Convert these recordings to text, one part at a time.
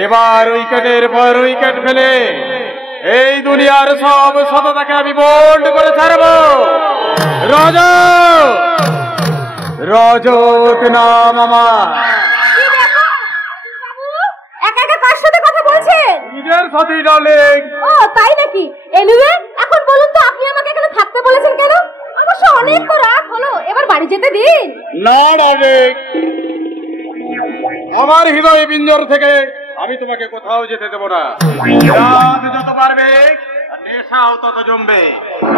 এবার উইকেটের পর উইকেট ফেলে এই দুনিয়ার সব সততাকে আমি বোল্ড করে ছাড়ব। রজত, রজত নাম আমার। নিজের সাথে ডার্লিং। ও তাই নাকি? এনিওয়ে এখন বলুন তো আপনি আমাকে এখানে থাকতে বলেছেন কেন? অবশ্য অনেক তো রাত হলো, এবার বাড়ি যেতে দিন। না ডার্লিং, আমার হৃদয় পিঞ্জর থেকে আমি তোমাকে কোথাও যেতে দেব না। রাত যত পারবে নেশাও তত জমবে,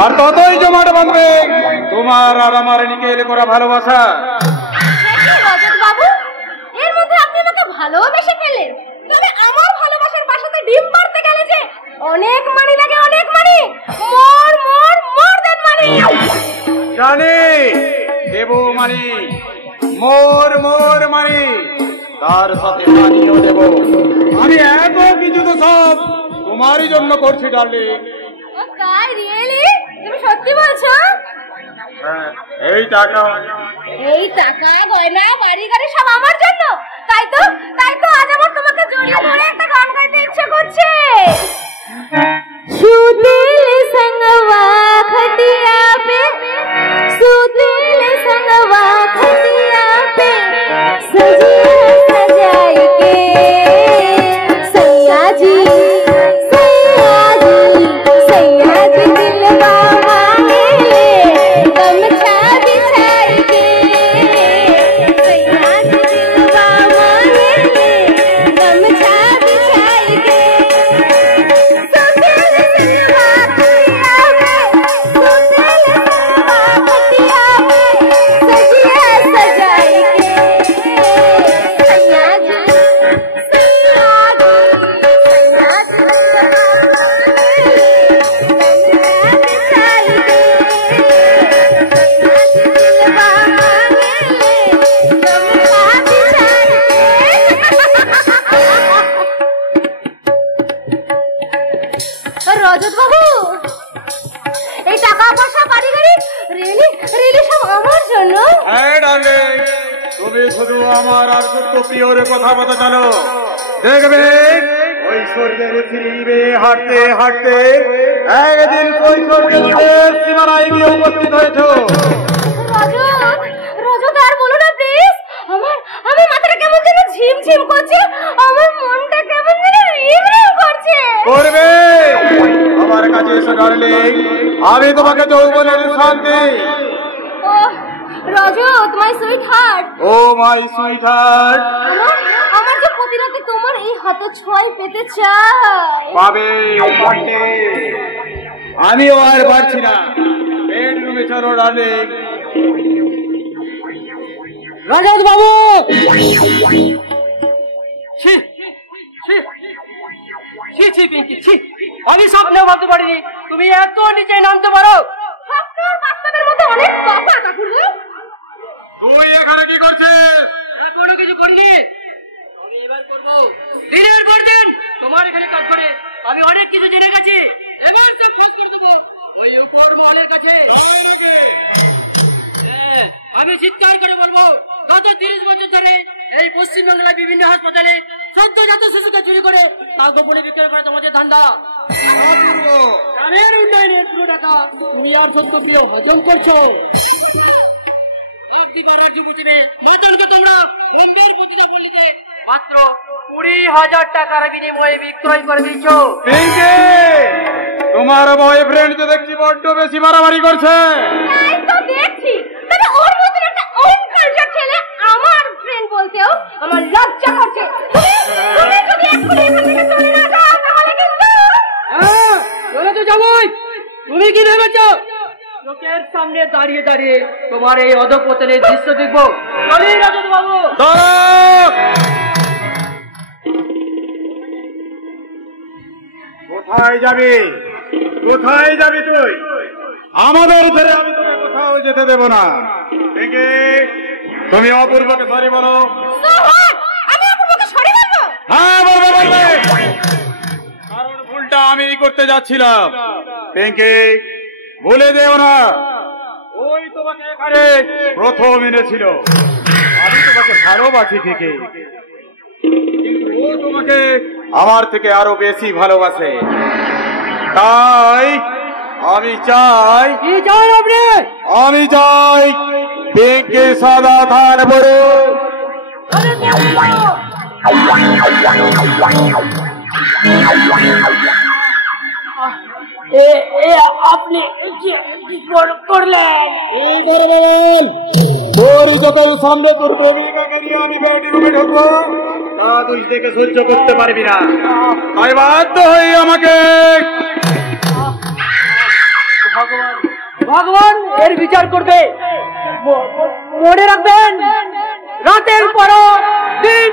আর ততই জমাট বাঁধবে তোমার আর আমার নিকেল করা ভালোবাসা। রজত বাবু, এর মধ্যে আপনি আমাকে ভালোবেসে ফেলেন? তবে আমার ভালোবাসার বাসাতে ডিম পাড়তে গেলে যে অনেক মানি লাগে, অনেক মানি। মোর মোর মোর দেন মানি। জানি দেব মানি, মোর মোর মানি, তার সাথে মানিও দেব। আমি এত কিছু তো সব তোমারই জন্য করছি ডার্লিং। তাই রিয়েলি? তুমি সত্যি বলছো? এই টাকা, এই টাকা গয়না বাড়ি গাড়ি সব আমার জন্য? তাই তো আজ আমার তোমাকে জড়িয়ে ধরে একটা গান গাইতে ইচ্ছে করছে। সুদিল संगवा खटिया पे, सुदिल संगवा खटिया पे, सजिया सजाई के सैया जी दिलवा मांगे ले गमछा बिछाई के, सैया जी दिलवा मांगे ले गमछा बिछाई के। রজত বাবু, এই টাকা পয়সা বাড়ি গাড়ি রিয়েলি সব আমার জন্য? হ্যাঁ ডার্লিং, তুমি শুধু আমার আর সত্য প্রিয়র কথা বলতে জানো। দেখবে ঐশ্বর্যের ফিরিবে হাঁটতে হাঁটতে একদিন ঐশ্বর্যের সীমানায় গিয়ে উপস্থিত হয়েছ। রজত আর বলো না প্লিজ। আমার মাথাটা কেমন যেন ঝিমঝিম করছে, আমার মনটা কেমন যেন রিমরিম করছে। করবে আমার কাছে এসো ডার্লিং, আমি তোমাকে যৌবনের শান্তি। Rajat my sweetheart, oh my sweetheart, আমার যে প্রতি রাতে তোমার এই হাত ছোঁয়াই পেতে চাই। পাবে পাবে, আমিও আর পারছি না। বেডরুমে চলো ডার্লিং। রজত বাবু, আমি স্বপ্নেও ভাবতে পারিনি তুমি এত নিচে নামতে পারো। বাস্তবের মধ্যে অনেক তফাৎ কাকুর। তুই এখানে কি করছিস? কোনো কিছু করিনি, আমি এবার করবো। দিনের পর দিন তোমার এখানে কাজ করে আমি অনেক কিছু জেনে গেছি। এবার সব খোঁজ করে দেবো ওই উপর মহলের কাছে। আমি চিৎকার করে বলবো, গত 30 বছর ধরে এই পশ্চিমবাংলায় বিভিন্ন হাসপাতালে সদ্যজাত শিশুকে চুরি করে তা গোপনে বিক্রয় করে তোমাদের ধান্দা। গ্রামের উন্নয়নের পুরো টাকা তুমি আর সত্য প্রিয় হজম করছো। মাত্র 20,000 টাকার বিনিময়ে বিক্রয় করে দিচ্ছ। তোমার বয়ফ্রেন্ড তো দেখছি বড্ড বেশি মারামারি করছে। দেখছি, তবে ওর মতো একটা অনকালচার ছেলে আমার ফ্রেন্ড বলতেও আমার লজ্জা করছে। তুমি যদি এক্ষুনি এখান থেকে চলে না যাও তাহলে কিন্তু। হ্যাঁ, চলে তো যাবোই। তুমি কি ভেবেছো লোকের সামনে দাঁড়িয়ে দাঁড়িয়ে তোমার এই অধঃপতনের দৃশ্য দেখবো? চলি রজত বাবু। কোথায় যাবি? কোথায় যাবি তুই? আমাদের ছেড়ে আমি তোকে কোথাও যেতে দেব না। তুমি অপূর্বকে সরি বলো। আমি অপূর্বকে সরি বলবো? হ্যাঁ বলবে বলবে, কারণ ভুলটা আমি করতে যাচ্ছিলাম। পিঙ্কি, ভুলে দেও না, ওই তোমাকে এখানে প্রথম এনেছিল। আমি তোমাকে ভালোবাসি ঠিকই, কিন্তু ও তোমাকে আমার থেকে আরো বেশি ভালোবাসে, তাই আমি চাই। কি চাই আপনি? আমি চাই ব্যাংকে সাদা ধান বড়। আপনি করলেন তোর যখন সামনে তোর প্রেমিকাকে নিয়ে আমি ব্যাটি রুমে ঢুকবো, তা তুই দেখে সহ্য করতে পারবি না, তাই বাধ্য হয়ে আমাকে। ভগবান এর বিচার করবে। মনে রাখবেন, রাতের পর দিন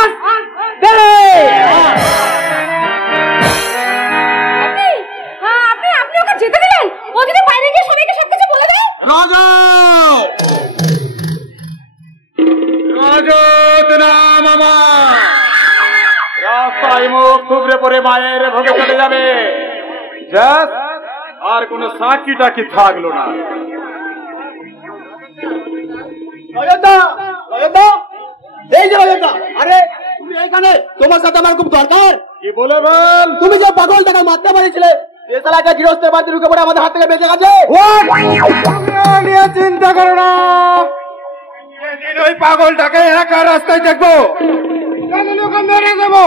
আসবে। আপনি ওকে যেতে দিলেন? ও যদি বাইরে গিয়ে সবাইকে সবকিছু বলে দেয়? রাজা রাজত নাম আমার, রাস্তায় মুখ থুবড়ে পড়ে মায়ের ভোগে চলে যাবে, আর কোন সাক্ষী টাকি থাকলো না। এই যে অযোধ্যা, আরে তুমি এইখানে, তোমার সাথে আমার খুব দরকার। কি বলে বল? তুমি যে পাগল টাকা মারতে পারিছিলে, গৃহস্থের বাড়িতে ঢুকে পড়ে আমাদের হাত থেকে বেঁচে গেছে। নিয়ে চিন্তা করো না, ওই পাগলটাকে একা রাস্তায় দেখবো, মেরে দেবো।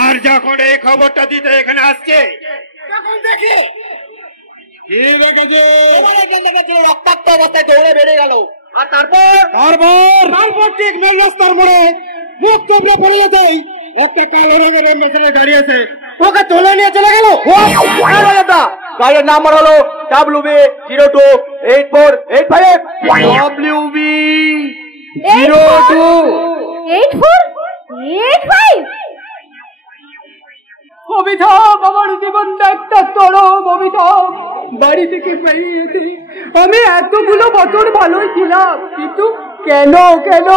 আর যখন এই খবরটা দিতে এখানে আসছে, তখন দেখি কি দেখেছে। রক্তাক্ত অবস্থায় দৌড়ে বেরিয়ে গেল, আর তারপর ঠিক মেন রাস্তার মোড়ে মুখ তোমরা পড়ে গেছে, একটা কালো রঙের মেশিনে দাঁড়িয়ে আছে, ওকে তুলে নিয়ে চলে গেল। গাড়ির নাম্বার হলো WB028485। WB028485। অভিধাম, আমার জীবনটা একটা চরম অভিধাম। বাড়ি থেকে বেরিয়েছি, আমি এতগুলো বছর ভালোই ছিলাম, কিন্তু কেন কেন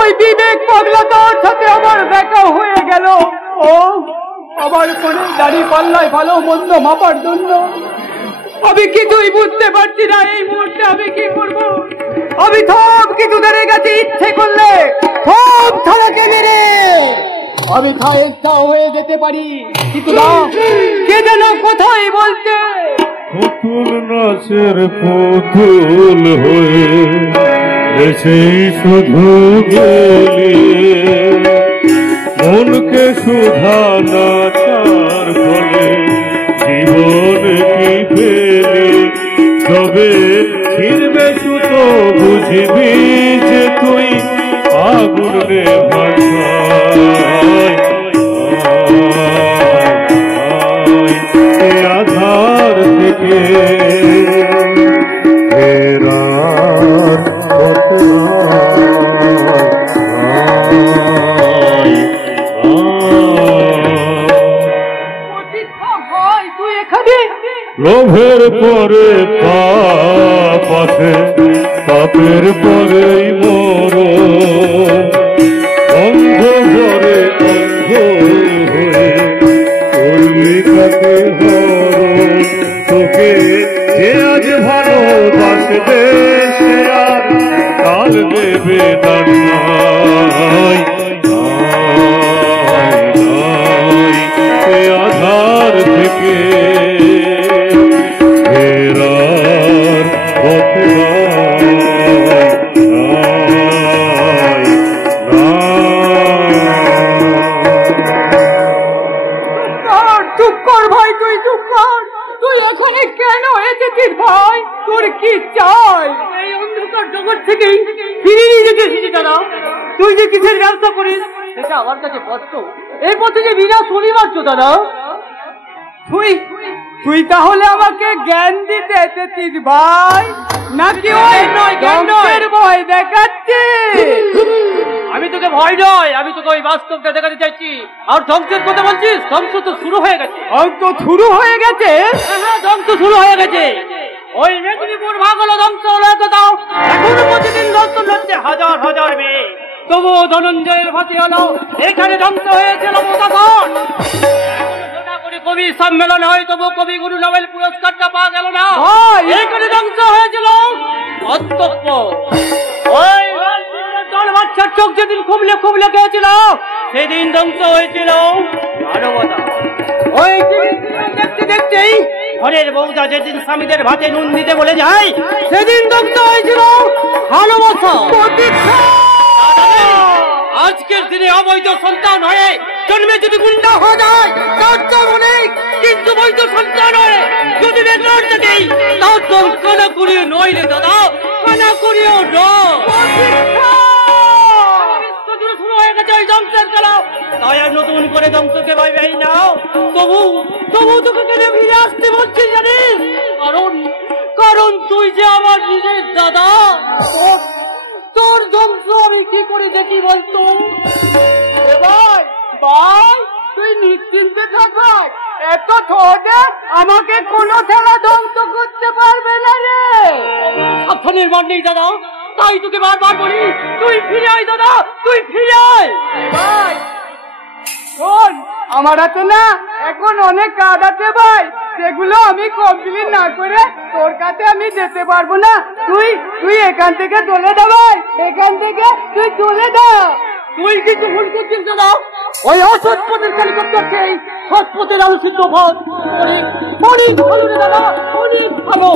ওই বিবেক পাগলাটার সাথে আমার দেখা হয়ে গেল। ও আমার ফোনে দাড়ি পাল্লায় ভালো মন্দ মাপার জন্য। আমি কিছুই বুঝতে পারছি না এই মুহূর্তে আমি কি করব। আমি সব কিছু ধরে গেছি, ইচ্ছে করলে সব থানাকে মেরে আমি খায়েস্তা হয়ে যেতে পারি, কিন্তু না, কে যেন কোথায় বলছে পুতুল নাচের পুতুল হয়ে এসে শুধু গেলি, মনকে সুধা নাচার ফলে জীবন কি পেলি, তবে ফিরবে সুতো বুঝবি যে তুই আগুনে ভাষায় আধার থেকে ফেরার তুই এখানে। লোভের পরে পাপ আছে, পাপের পরেই মরণ, অন্ধ ঘরে অন্ধ হয়ে করবি কাকে হরণ, তোকে যে আজ ভালোবাসবে সে আর কাল দেবে দাঁড়াই, আধার থেকে ফেরার পথ চুপ কর ভাই, তুই চুপ কর। তুই এখানে কেন এসেছিস ভাই? তোর কি চাই? এই অন্ধকার জগৎ থেকে ফিরিয়ে নিয়ে যেতেছিস দাদা। তুই যে কিসের ব্যবসা করিস সেটা আমার কাছে স্পষ্ট। এই পথে যে বিনা শনি মারছো দাদা। তুই তাহলে আমাকে জ্ঞান দিতে এসেছিস ভাই, নাকি ওই জ্ঞানের ভয় দেখাচ্ছিস? আমি তোকে ভয় নয়, আমি তোকে ওই বাস্তবটা দেখাতে চাইছি। আর ধ্বংসের কথা বলছিস? ধ্বংস তো শুরু হয়ে গেছে। তো শুরু হয়ে গেছে? হ্যাঁ, ধ্বংস শুরু হয়ে গেছে। ওই মেদিনীপুর ভাগ হলো, ধ্বংস হলো, কোথাও এখনো প্রতিদিন ধ্বংস হচ্ছে হাজার হাজার মেয়ে। তবুও ধনঞ্জয়ের ফাঁসি হলো, এখানে ধ্বংস হয়েছিল তখন। কবি সম্মেলন হয়, তবু কবিগুরু নোবেল পুরস্কারটা পাওয়া গেল না। এখানে ধ্বংস হয়েছিল অন্তঃপুর। ওই ছাগল বাচ্চার চোখ যেদিন খুবলে খুবলে গিয়েছিল সেদিন ধ্বংস হয়েছিল মানবতা। ওই দেখতে দেখতেই ঘরের বউটা যেদিন স্বামীদের ভাতে নুন দিতে বলে যায় সেদিন ধ্বংস হয়েছিল ভালোবাসা। আজকের দিনে অবৈধ সন্তান হয়ে জন্মে যদি গুন্ডা হয়ে যায় তার তো অনেক, কিন্তু বৈধ সন্তান হয়ে যদি বেকার থাকে তার তো কানা করিও নয় রে দাদা, কানা করিও শুরু হয়ে গেছে ওই ধ্বংসের খেলা। তাই আর নতুন করে ধ্বংসকে ভাই নাও, তবু তবু তোকে কেটে ফিরে আসতে বলছি জানিস, কারণ তুই যে আমার নিজের দাদা। তোর ধ্বংস আমি কি করে দেখি বলতো? ভাই ভাই তুই নিশ্চিন্তে থাক ভাই, এত সহজে আমাকে কোনো খেলা ধ্বংস করতে পারবে না রে। সাবধানের মান নেই দাদা, তাই তোকে বারবার বলি তুই ফিরে আয় দাদা, তুই ফিরে আয়। ভাই শোন, আমার হাতে না এখন অনেক কাজ আছে ভাই, সেগুলো আমি কমপ্লিট না করে তোর কাছে আমি যেতে পারবো না। তুই তুই এখান থেকে চলে যা ভাই, এখান থেকে তুই চলে যা। তুই কিছু ভুল করছিস দাদা, ওই অসৎ পথের কালি করতে হচ্ছে সৎ পথের আলোচিত পথ অনেক ভালো রে দাদা, অনেক ভালো।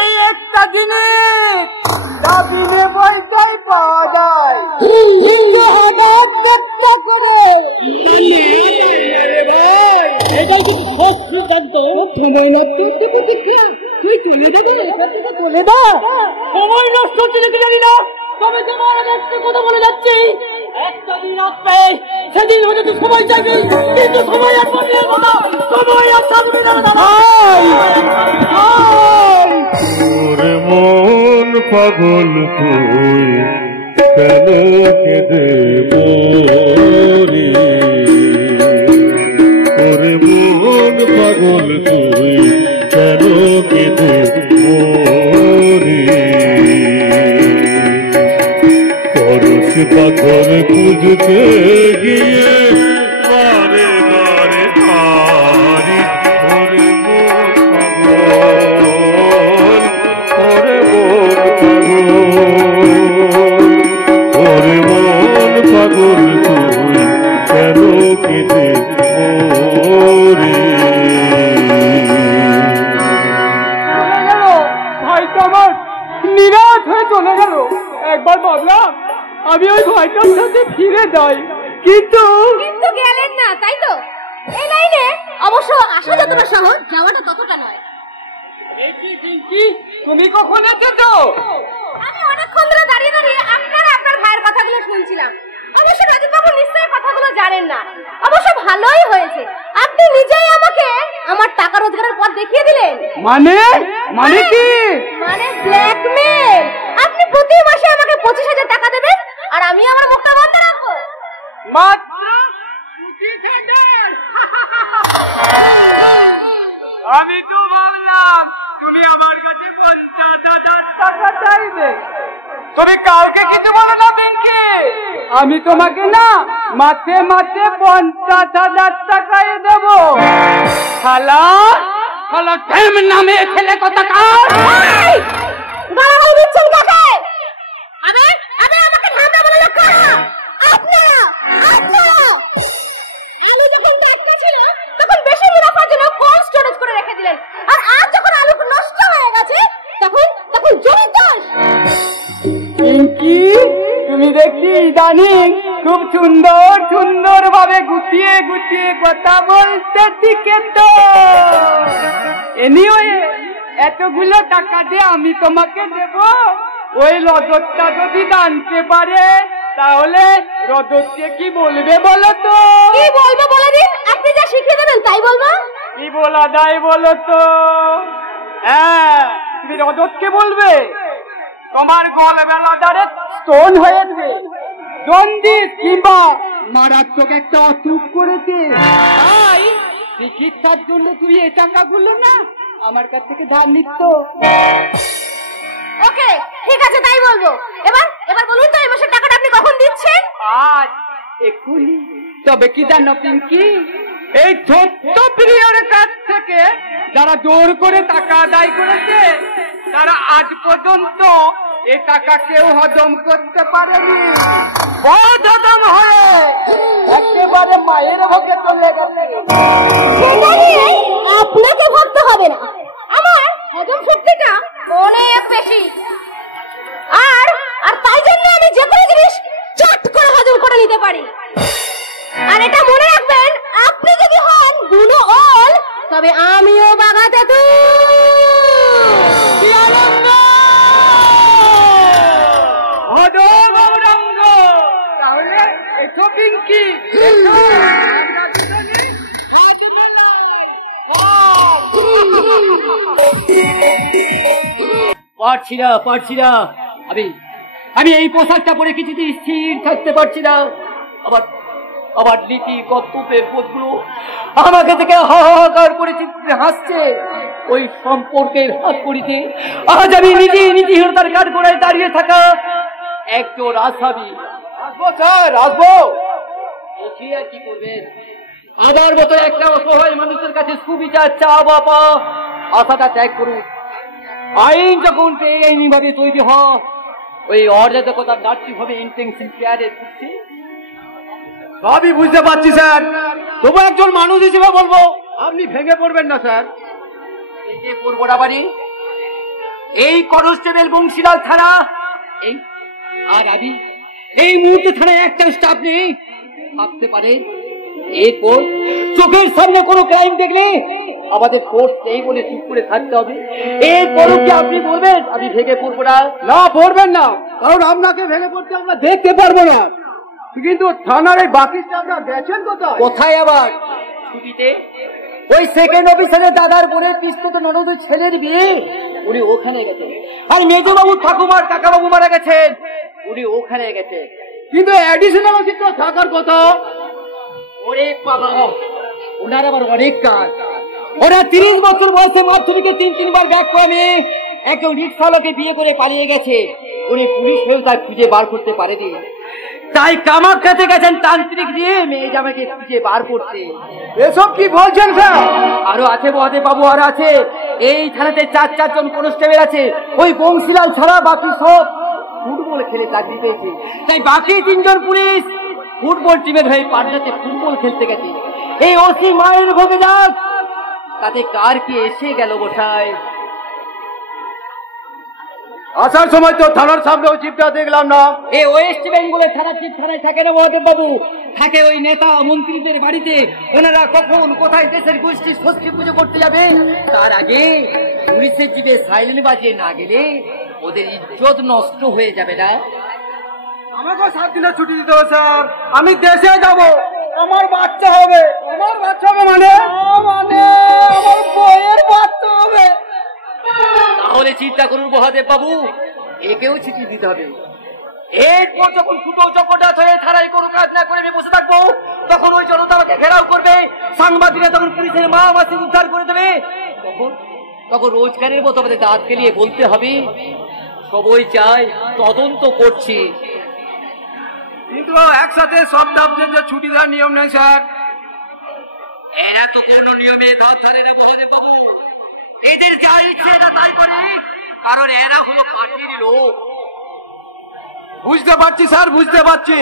এই একটা জিনিস যা বিনে পয়সায় পাওয়া যায় এটাই কিন্তু সব সিদ্ধান্ত। সময় নষ্ট হচ্ছে প্রতীক্ষা, তুই চলে যাবি, চলে যা। সময় নষ্ট হচ্ছে নাকি জানি না, তবে তোমার একটা কথা বলে যাচ্ছি, একটা দিন আসবে সেদিন হয়তো তুই সময় চাইবি, কিন্তু সময় আর পাবি না, সময় আর থাকবে না। ওরে মন পাগল তুই কেন কেঁদে মরি, ওরে মন পাগল তুই কেন কেঁদে মরি, পরশ পাথর খুঁজতে গিয়ে বারে বারে হারি, ওরে মন পাগল, ওরে মন পাগল, ওরে মন পাগল তুই কেন কেঁদে মরি। ভাই তো আমার নিরাশ হয়ে চলে গেল। একবার ভাবলাম আমি ওই ভাইটার সাথে ফিরে যাই, কিন্তু কিন্তু গেলেন না, তাই তো? এই লাইনে অবশ্য আসা যতটা সহজ, যাওয়াটা ততটা নয়। তুমি কখন এসেছো? আমি অনেকক্ষণ ধরে দাঁড়িয়ে দাঁড়িয়ে আপনার ভাইয়ের কথাগুলো শুনছিলাম। অবশ্য রাজীববাবু নিশ্চয়ই কথাগুলো জানেন না। অবশ্য ভালোই হয়েছে, আপনি নিজেই আমাকে আমার টাকা রোজগারের পথ দেখিয়ে দিলেন। মানে মানে কি? মানে ব্ল্যাকমেল। আপনি প্রতি মাসে আমাকে 25,000 টাকা দেবেন আর আমি আমার মুখটা বন্ধ রাখবো। মাত্র 25,000? আমি তো ভাবলাম তুমি আমার কাছে 50,000 টাকা চাইবে। তুমি কাউকে কিছু বলো না পিঙ্কি, আমি তোমাকে না মাসে মাসে 50,000 টাকাই দেবো। খালা খালা টাইম নামে ছেলে কথা কার গালাগালি দিচ্ছেন কাকে? আমি আমাকে ধান্দা বলে রাখা আপনারা। আলু যখন টাটকা ছিল তখন বেশি মুনাফার জন্য কোল্ড স্টোরেজ করে রেখে দিলেন, আর আজ যখন আলু নষ্ট হয়ে গেছে তখন জমি চাষ। পিঙ্কি, তুমি দেখি ইদানিং খুব সুন্দর ভাবে গুছিয়ে কথা বলতে শিখে তো। এনিওয়ে এতগুলো টাকা দিয়ে আমি তোমাকে দেব, ওই রজতটা যদি জানতে পারে তাহলে রজতকে কি বলবে বলো তো? কি বলবো বলে দিন, আপনি যা শিখিয়ে দেবেন তাই বলবো। কি বলা যায় বলো তো? হ্যাঁ, তুমি রজতকে বলবে তোমার গলবেলা দ্বারে স্টোন হয়ে যাবে, জন্ডিস কিংবা মারাত্মক একটা অসুখ করেছে। তাই চিকিৎসার জন্য তুই এই টাকাগুলো না আমার কাছ থেকে ধার নিচ্ছ। ওকে ঠিক আছে, তাই বলবো। এবার বলুন তো এই মাসের টাকাটা আপনি কখন দিচ্ছেন? আজ এক্ষুনি। তবে কি জানো পিঙ্কি, এই ছোট্ট প্রিয়র কাছ থেকে যারা জোর করে টাকা আদায় করেছে তারা আজ পর্যন্ত এ টাকা কেউ হজম করতে পারেনি, বহুত হজম হয়ে একেবারে মায়ের ভোগে চলে গেছে। আপনাকে ভাবতে হবে না, আমার হজম শক্তিটা অনেক বেশি, আর আর তাই জন্য আমি যে কোনো জিনিস চট করে হজম করে নিতে পারি। আর এটা মনে রাখবেন, আপনি যদি হন বুনো ওল, তবে আমিও বাগাতে তাহলে এসো পিঙ্কি, পারছি না আমি এই পোশাকটা পরে কিছুদিন স্থির থাকতে পারছি না। আবার নীতি কর্তব্যের বোধগুলো আমাকে থেকে হাহাকার করে হাসছে। ওই সম্পর্কের হাত করিতে আজ আমি নীতিহীনতার কাঠগড়ায় দাঁড়িয়ে থাকা একজন আসামি। আসবো স্যার, আসবো। আর কি করবেন? আমার মতো একটা অসহায় মানুষের কাছে সুবিচার চা বাবা আশাটা ত্যাগ করুন। আইন যখন আইনি ভাবে তৈরি হয়, ওই অরাজকতার নাট্যিক ভাবে ইন্টেনশন কেয়ারে করছে। সবই বুঝতে পারছি স্যার, তবু একজন মানুষ হিসেবে বলবো আপনি ভেঙে পড়বেন না স্যার। ভেঙে পড়বো না মানে? এই কনস্টেবল বংশীলাল থানা আর আমি এই মুহূর্তে থানায় একটা স্টাফ নেই। ভাবতে পারেন এরপর চোখের সামনে কোনো ক্রাইম দেখলে আমাদের ফোর্স নেই বলে চুপ করে থাকতে হবে? এরপরও কি আপনি বলবেন আমি ভেঙে পড়বো না? না, পড়বেন না, কারণ আপনাকে ভেঙে পড়তে আমরা দেখতে পারবো না। কিন্তু থানার এই বাকি স্টাফরা গেছেন কোথায়? কোথায় আবার? ছুটিতে। ওই সেকেন্ড অফিসারের দাদার বোনের পিস্তত ননদের ছেলের বিয়ে, উনি ওখানে গেছেন। আর মেজবাবু ঠাকুমার কাকাবাবু মারা গেছেন, উনি ওখানে গেছেন। কিন্তু অ্যাডিশনাল অফিসার থাকার কথা। ওরে বাবা, ওনার আবার অনেক কাজ। ওরা 30 বছর বয়সে মাধ্যমিকে 3-3বার ব্যাক করে একজন রিক্সাওয়ালাকে বিয়ে করে পালিয়ে গেছে। উনি পুলিশ হয়েও তার খুঁজে বার করতে পারেনি, তাই কামাখ্যাতে গেছেন তান্ত্রিক দিয়ে মেয়ে জামাইকে খুঁজে বার করতে। এসব কি বলছেন স্যার? আরো আছে মহাদেব বাবু, আর আছে। এই থানাতে 4 জন কনস্টেবল আছে। ওই বংশীলাল ছাড়া বাকি সব ফুটবল খেলে চাকরি পেয়েছে, তাই বাকি 3 জন পুলিশ ফুটবল টিমের হয়ে পাটনাতে ফুটবল খেলতে গেছে। এই ওসি মায়ের ভোগে যাক, তাতে কার কি এসে গেল বসায়। আসার সময় তো থানার সামনে ওই জিপটা দেখলাম না। এই ওয়েস্ট বেঙ্গলের থানার চিফ থানায় থাকে না মহাদেব বাবু, থাকে ওই নেতা মন্ত্রীদের বাড়িতে। ওনারা কখন কোথায় দেশের গোষ্ঠী ষষ্ঠী পুজো করতে যাবে, তার আগে পুলিশের জিপে সাইলেন্ট বাজিয়ে না গেলে ওদের ইজ্জত নষ্ট হয়ে যাবে না। আমাকে 7 দিনের ছুটি দিতে হবে স্যার। আমি দেশে যাব, আমার বাচ্চা হবে। আমার বাচ্চা হবে মানে আমার বইয়ের বাচ্চা হবে। তাহলে চিন্তা করুন মহাদেব বাবু, একেও ছুটি দিতে হবে। এরপর যখন ফুটো চকটাত হয়ে থানায় কোনো কাজ না করে বসে থাকবো, তখন ওই জনতা আমাকে ঘেরাও করবে। সাংবাদিকরা তখন পুলিশের মা মাসি উদ্ধার করে দেবে। তখন রোজগারের মতো আমাদের দাঁত গেলিয়ে বলতে হবে সবাই চাই তদন্ত করছি। কিন্তু একসাথে সব দাবদের যে ছুটি দেওয়ার নিয়ম নেই স্যার। এরা তো কোনো নিয়মে ধার ধারে না মহাদেব বাবু, এদের যা ইচ্ছে এরা তাই করে, কারণ এরা হলো পার্টির লোক। বুঝতে পারছি স্যার, বুঝতে পারছি।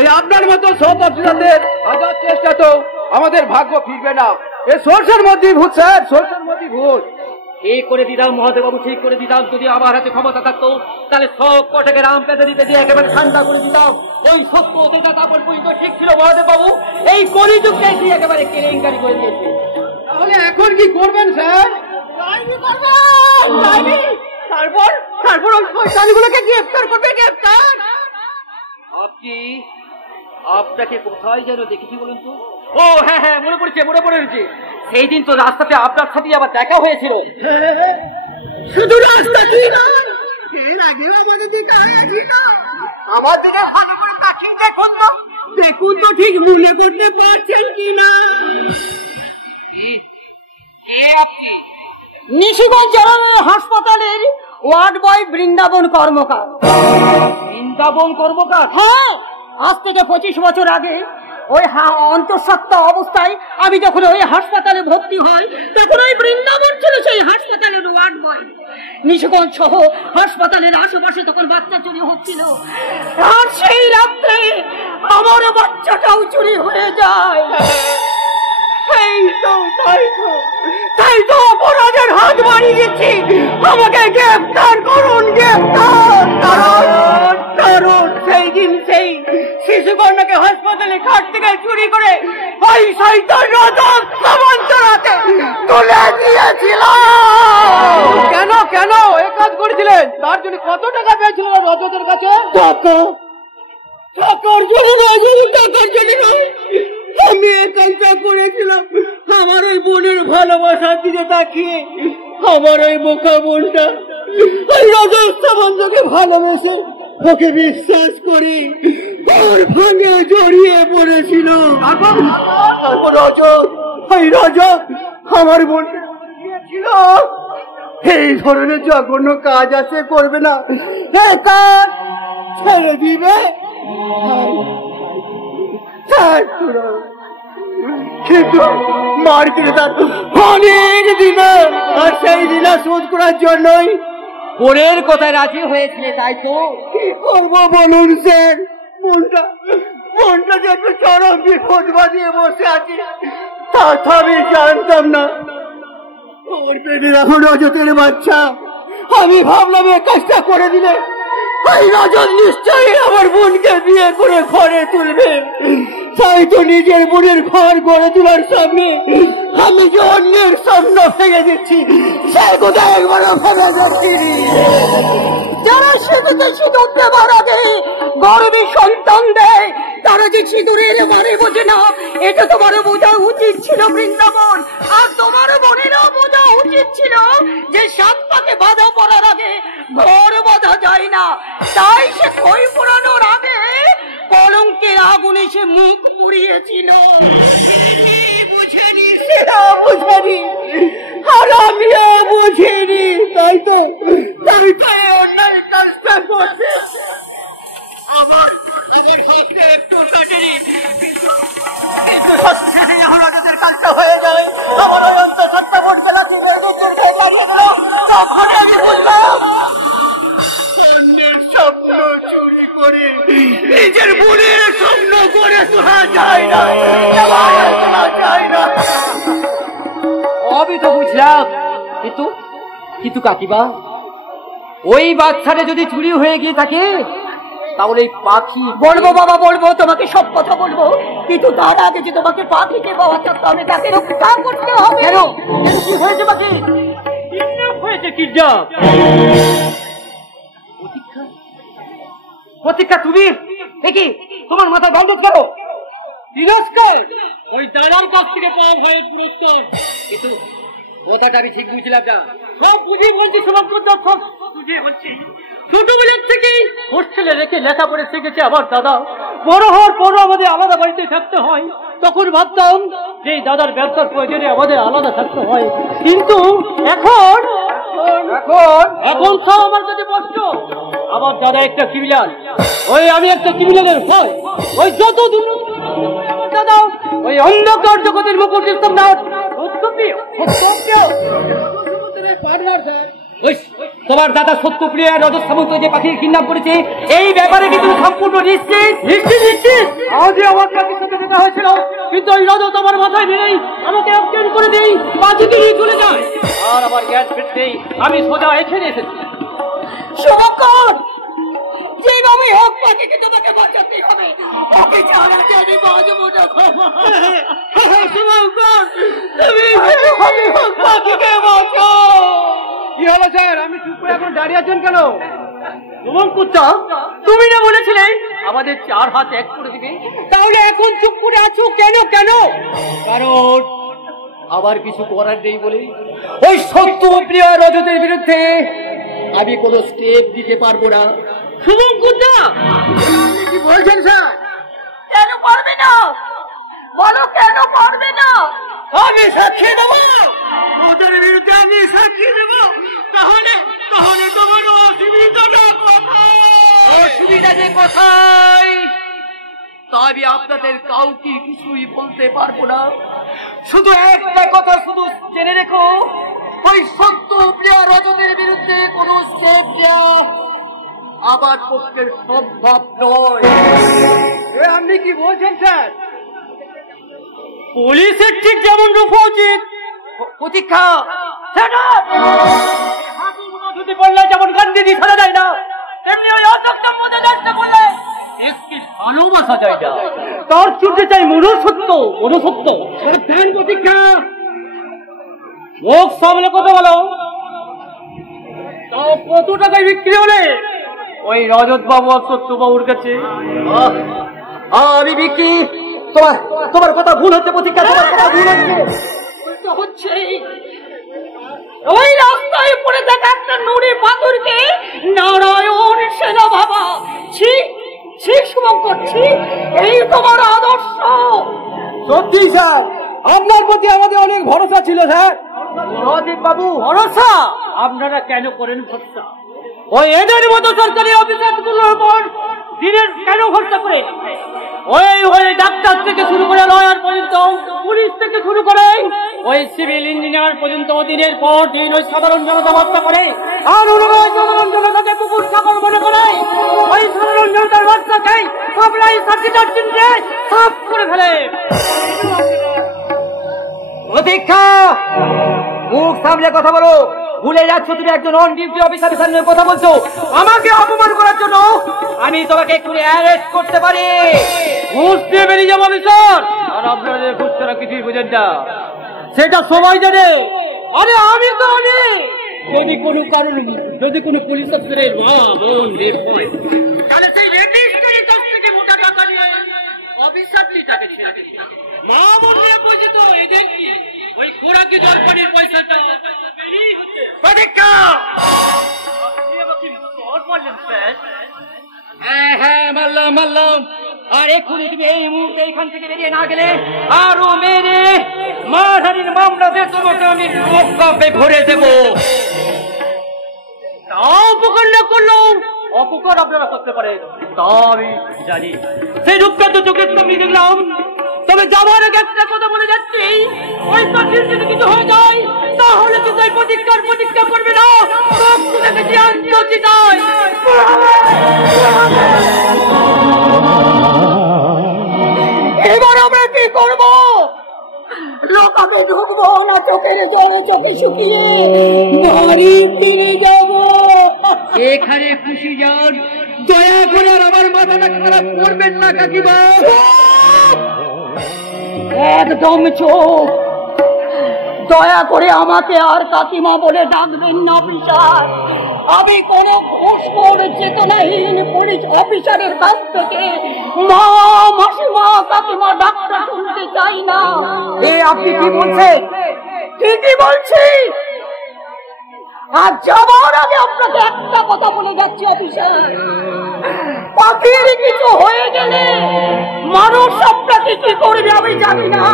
এই আপনার মতো সব অফিসারদের হাজার চেষ্টা তো আমাদের ভাগ্য ফিরবে না। এই সোর্সের মধ্যেই ভূত স্যার, সোর্সের মধ্যেই ভূত। ঠিক করে দিতাম মহাদেব বাবু, ঠিক করে দিতাম। যদি আমার হাতে ক্ষমতা থাকতো তাহলে সব কটাকে রাম পেতে দিতে দিয়ে একেবারে ঠান্ডা করে দিতাম। ওই সত্য যেটা তারপর পর্যন্ত ঠিক ছিল মহাদেব বাবু, এই কলিযুগটা এসে একেবারে কেলেঙ্কারি করে দিয়েছে। তাহলে এখন কি করবেন স্যার? তারপর ওই শয়তানগুলোকে গ্রেফতার করবে। গ্রেফতার? আপনাকে কোথায় যেন দেখেছি বলুন তো? ও হ্যাঁ হ্যাঁ, মনে পড়েছে। সেই দিন তো রাস্তাতে আপনার সাথে আবার দেখা হয়েছিল। শুধু রাস্তা কি না, এর আগেও আমাদের দেখা হয়েছিল। আমার দিকে ভালো করে তাকিয়ে দেখুন তো, ঠিক মনে করতে পারছেন কি না? নিশিগঞ্জ হাসপাতালের ওয়ার্ড বয় বৃন্দাবন কর্মকার। বৃন্দাবন কর্মকার? হ্যাঁ, আজ থেকে 25 বছর আগে ওই অন্তঃসত্ত্বা অবস্থায় আমি যখন ওই হাসপাতালে ভর্তি হই, তখন ওই বৃন্দাবন ছিল সেই হাসপাতালের ওয়ার্ড বয়। নিশিগঞ্জ সহ হাসপাতালের আশেপাশে তখন বাচ্চা চুরি হচ্ছিল, আর সেই রাত্রে আমার বাচ্চাটাও চুরি হয়ে যায়। তাই তো অপরাধের হাত বাড়িয়ে দিচ্ছি, আমাকে গ্রেফতার করুন, গ্রেফতার। কারণ সেই দিন সেই শিশুকন্যাকে হাসপাতালে খাট থেকে চুরি করে ওই শয়তান রজত সামন্তরাতে তুলে দিয়েছিল। কেন কেন এ কাজ করেছিলেন? তার জন্য কত টাকা পেয়েছিল রজতের কাছে? টাকার জন্য নয়, টাকার জন্য নয়, আমি এ কাজটা করেছিলাম আমার ওই বোনের ভালোবাসার দিকে তাকিয়ে। আমার ওই বোকা বোনটা ওই রজত সামন্তকে ভালোবেসে ওকে বিশ্বাস করি ওর ভাঙে জড়িয়ে পড়েছিল। তারপর রজত আমার বোন ছিল এই ধরনের জঘন্য কাজ আছে করবে না, কাজ ছেড়ে দিবে। কিন্তু মার কিনে তার অনেক দিন, আর সেই দিন শোধ করার জন্যই বোনের কথায় রাজি হয়েছিলে, তাই তো? কি করবো বলুন স্যার, মনটা যে একটু চরম বিপদ বাঁধিয়ে বসে আছে, তা তো আমি জানতাম না। ওর পেটে এখন রজতের বাচ্চা, আমি ভাবলাম এই কাজটা করে দিলে ওই রজত নিশ্চয়ই আমার বোনকে বিয়ে করে ঘরে তুলবে। তাই তো নিজের বোনের ঘর গড়ে তোলার সামনে আমি যে অন্যের স্বপ্ন ভেঙে দিচ্ছি সে কথা একবারও ভেবে দেখিনি। যারা সেতুতে সিঁদুর দেবার আগে গর্ভে সন্তান দেয়, তারা যে সিঁদুরের মানে বোঝে না, এটা তোমার বোঝা উচিত ছিল বৃন্দাবন। আর তোমার বোনেরও বোঝা উচিত ছিল যে সাত পাকে বাধা পড়ার আগে ঘর বাঁধা যায় না। তাই সে খই পোড়ানোর আগে কলঙ্কের আগুনে সে মুখ পুড়িয়েছিল। বুঝেনি, সেটা বুঝেনি, আর আমিও বুঝিনি। তাই তো অন্যায় কাজটা করছে। আমার হাতে একটু কাটেনি, কিন্তু রজতের কাজটা হয়ে যায়। আমার ওই অন্তঃসত্ত্বা বোনকে লাঠি মেরে দাঁড়িয়ে গেল, তখন আমি বুঝলাম অন্যের স্বপ্ন চুরি করে নিজের বোনের স্বপ্ন করে তোলা যায় না, যায় না। আমি তো বুঝলাম, কিন্তু কাকিমা, ওই বাচ্চাটা যদি চুরি হয়ে গিয়ে থাকে তাহলে এই পাখি। বলবো বাবা, বলবো, তোমাকে সব কথা বলবো, কিন্তু তার আগে যে তোমাকে পাখিকে পাওয়া থাকতে হবে, তাকে রক্ষা করতে হবে। কেন কি হয়েছে? পাখি কিডন্যাপ হয়েছে। কিডন্যাপ? প্রতীক্ষা তুমি দেখি তোমার মাথা বন্ধ করো। তিরস্কার ওই দাদার কাছ থেকে পাওয়া ভয়ের পুরস্কার। কিন্তু কথাটা আমি ঠিক বুঝলাম না। সব বুঝিয়ে বলছি, সব বুঝিয়ে বলছি। ছোটবেলার থেকেই হোস্টেলে রেখে লেখাপড়া শিখেছে আমার দাদা। বড় হওয়ার পরও আমাদের আলাদা বাড়িতে থাকতে হয়। তখন ভাবতাম যে দাদার ব্যবসার প্রয়োজনে আমাদের আলাদা থাকতে হয়, কিন্তু এখন সব আমার কাছে কষ্ট। আমার দাদা একটা ক্রিমিনাল, ওই আমি একটা ক্রিমিনালের ভয়। ওই যত দূর দাদা ওই অন্ধকার জগতের মুকুট দিতাম না। তোমার দাদা সত্যপ্রিয়া রজত সামন্ত যে পাখির কিডন্যাপ করেছে, এই ব্যাপারে কিন্তু সম্পূর্ণ নিশ্চিত। আজই আমার পাখির সাথে দেখা হয়েছিল, কিন্তু ওই রজত আমার মাথায় নেই, আমাকে অ্যাবসেন্ট করে দেই, পাখিকে নিয়ে চলে যায়। আর আমার জ্ঞান ফিরতেই আমি সোজা এখানে এসেছি। শুভঙ্কর, যেভাবে হোক পাখিকে তোমাকে বাঁচাতে হবে, ওকে ছাড়া যে আমি বাঁচবো না। শুভঙ্কর, তুমি যেভাবে হোক পাখিকে বাঁচাও। কি হলো স্যার, আমি চুপ করে এখন দাঁড়িয়ে আছেন কেন? তুমি না বলেছিলে আমাদের 4 হাত এক করে দিবে? তাহলে এখন চুপ করে আছো কেন? কারণ আবার কিছু করার নেই বলে ওই সত্যপ্রিয় রজতের বিরুদ্ধে আমি কোনো স্টেপ দিতে পারবো না। শুভঙ্কর, কি বলছেন স্যার? কেন পারবে না বলো, কেন পারবে না? আমি সাক্ষী দেবো, ওদের বিরুদ্ধে আমি সাক্ষী দেবো। তাহলে তোমার অসুবিধা যে কোথায়, তাই আমি আপনাদের কাউকে কিছুই বলতে পারবো না। শুধু একটা কথা শুধু জেনে রেখো, ওই সত্য প্রিয়া রজতের বিরুদ্ধে কোনো স্টেপ নেওয়া আমার পক্ষে সম্ভব নয়। আপনি কি বলছেন স্যার? পুলিশের ঠিক যেমন রূপ উচিত প্রতীক্ষা, যদি বললে যেমন গান্ধীজি সাজা যায় না, তেমনি ওই অসত্যের মধ্যে চেষ্টা করলে একটি ভালোবাসা যায় না। তার চুটে চাই মনুষ্যত্ব, মনুষ্যত্ব। ধ্যান প্রতীক্ষা, মুখ সামলে কথা বলো। তাও কত টাকায় বিক্রি হলে ওই রজত বাবু আর সত্য বাবুর কাছে? আমি বিক্রি? তোমার কথা ভুল হচ্ছে প্রতীক্ষা, তোমার কথা ভুল হচ্ছে। ওই রাস্তায় পড়ে থাকা একটা নুড়ি পাথরকে নারায়ণ সেনা বাবা, ঠিক ঠিক শুভঙ্কর, ঠিক এই তোমার আদর্শ। সত্যি স্যার, আপনার প্রতি আমাদের অনেক ভরসা ছিল স্যার। রদীপ বাবু, ভরসা আপনারা কেন করেন ভরসা? ওই এদের মতো সরকারি অফিসারগুলোর উপর দিনের কেন ভরসা করে? ওই ডাক্তার থেকে শুরু করে লয়ার পর্যন্ত, পুলিশ থেকে শুরু করে ওই সিভিল ইঞ্জিনিয়ার পর্যন্ত দিনের পর দিন ওই সাধারণ জনতা ভরসা করে। আর ওই সাধারণ জনতাকে কুকুর ছাগল মনে করে ওই সাধারণ জনতার ভরসাকে সাপ্লাই সার্কিটার চিনতে সাফ করে ফেলে। প্রতীক্ষা, মুখ সামলে কথা বলো। ভুলে যাচ্ছ তুমি একজন অন ডিউটি অফিসারের সঙ্গে কথা বলছো। আমাকে অপমান করার জন্য আমি তোমাকে এক্ষুনি অ্যারেস্ট করতে পারি। ঘুষ দিয়ে বেরিয়ে যাবো অফিসার। আর আপনারা যে ঘুষ ছাড়া কিছুই বুঝেন না সেটা সবাই জানে। আরে আমি তো জানি, যদি কোনো কারণ, যদি কোনো পুলিশ অফিসারের মা বোন রেপ হয়, তাহলে সেই রেপিস্টের কাছ থেকে মোটা টাকা নিয়ে অফিসারটি তাকে ছেড়ে দিচ্ছে। মা বোন রেপ হয়েছে তো এদের কি ওই খোরাকি জলপানির পয়সাটা বেরিয়ে হচ্ছে। প্রতীক্ষা, হ্যাঁ মারলাম। আর এক্ষুনি তুমি এই মুহূর্তে এখান থেকে বেরিয়ে না গেলে আরো মেরে মারহানির মামলাতে তোমাকে আমি লোককে ভরে দেব। তাও উপকার না করলেও অপকার আপনারা করতে পারেন, তা আমি জানি। সেই রূপটা তো চোখের সামনে দেখলাম। তবে যাবার আগে একটা কথা বলে যাচ্ছি, ওই চাকরির যদি কিছু হয়ে যায় তাহলে তো সেই প্রতীক্ষা করবে না, এবার আমরা কি করবো? লোকাতে ঢুকবো না চোখের জলে চোখে শুকিয়ে বাড়ি ফিরে যাবো? এখানে খুশি যান, দয়া করে আর আমার মাথাটা খারাপ করবেন না কাকিমা। একদম চোখ, দয়া করে আমাকে আর কাকিমা বলে ডাকবেন না অফিসার। আমি কোন ঘুষখোর চেতনাহীন পুলিশ অফিসারের কাছ থেকে মা, মাসিমা, কাকিমা ডাকটা শুনতে চাই না। আপনি কি বলছেন? ঠিকই বলছি। আর যাবার আগে আপনাকে একটা কথা বলে যাচ্ছি অফিসার, পাখির কিছু হয়ে গেলে মানুষ আপনাকে কি করবে আমি জানি না,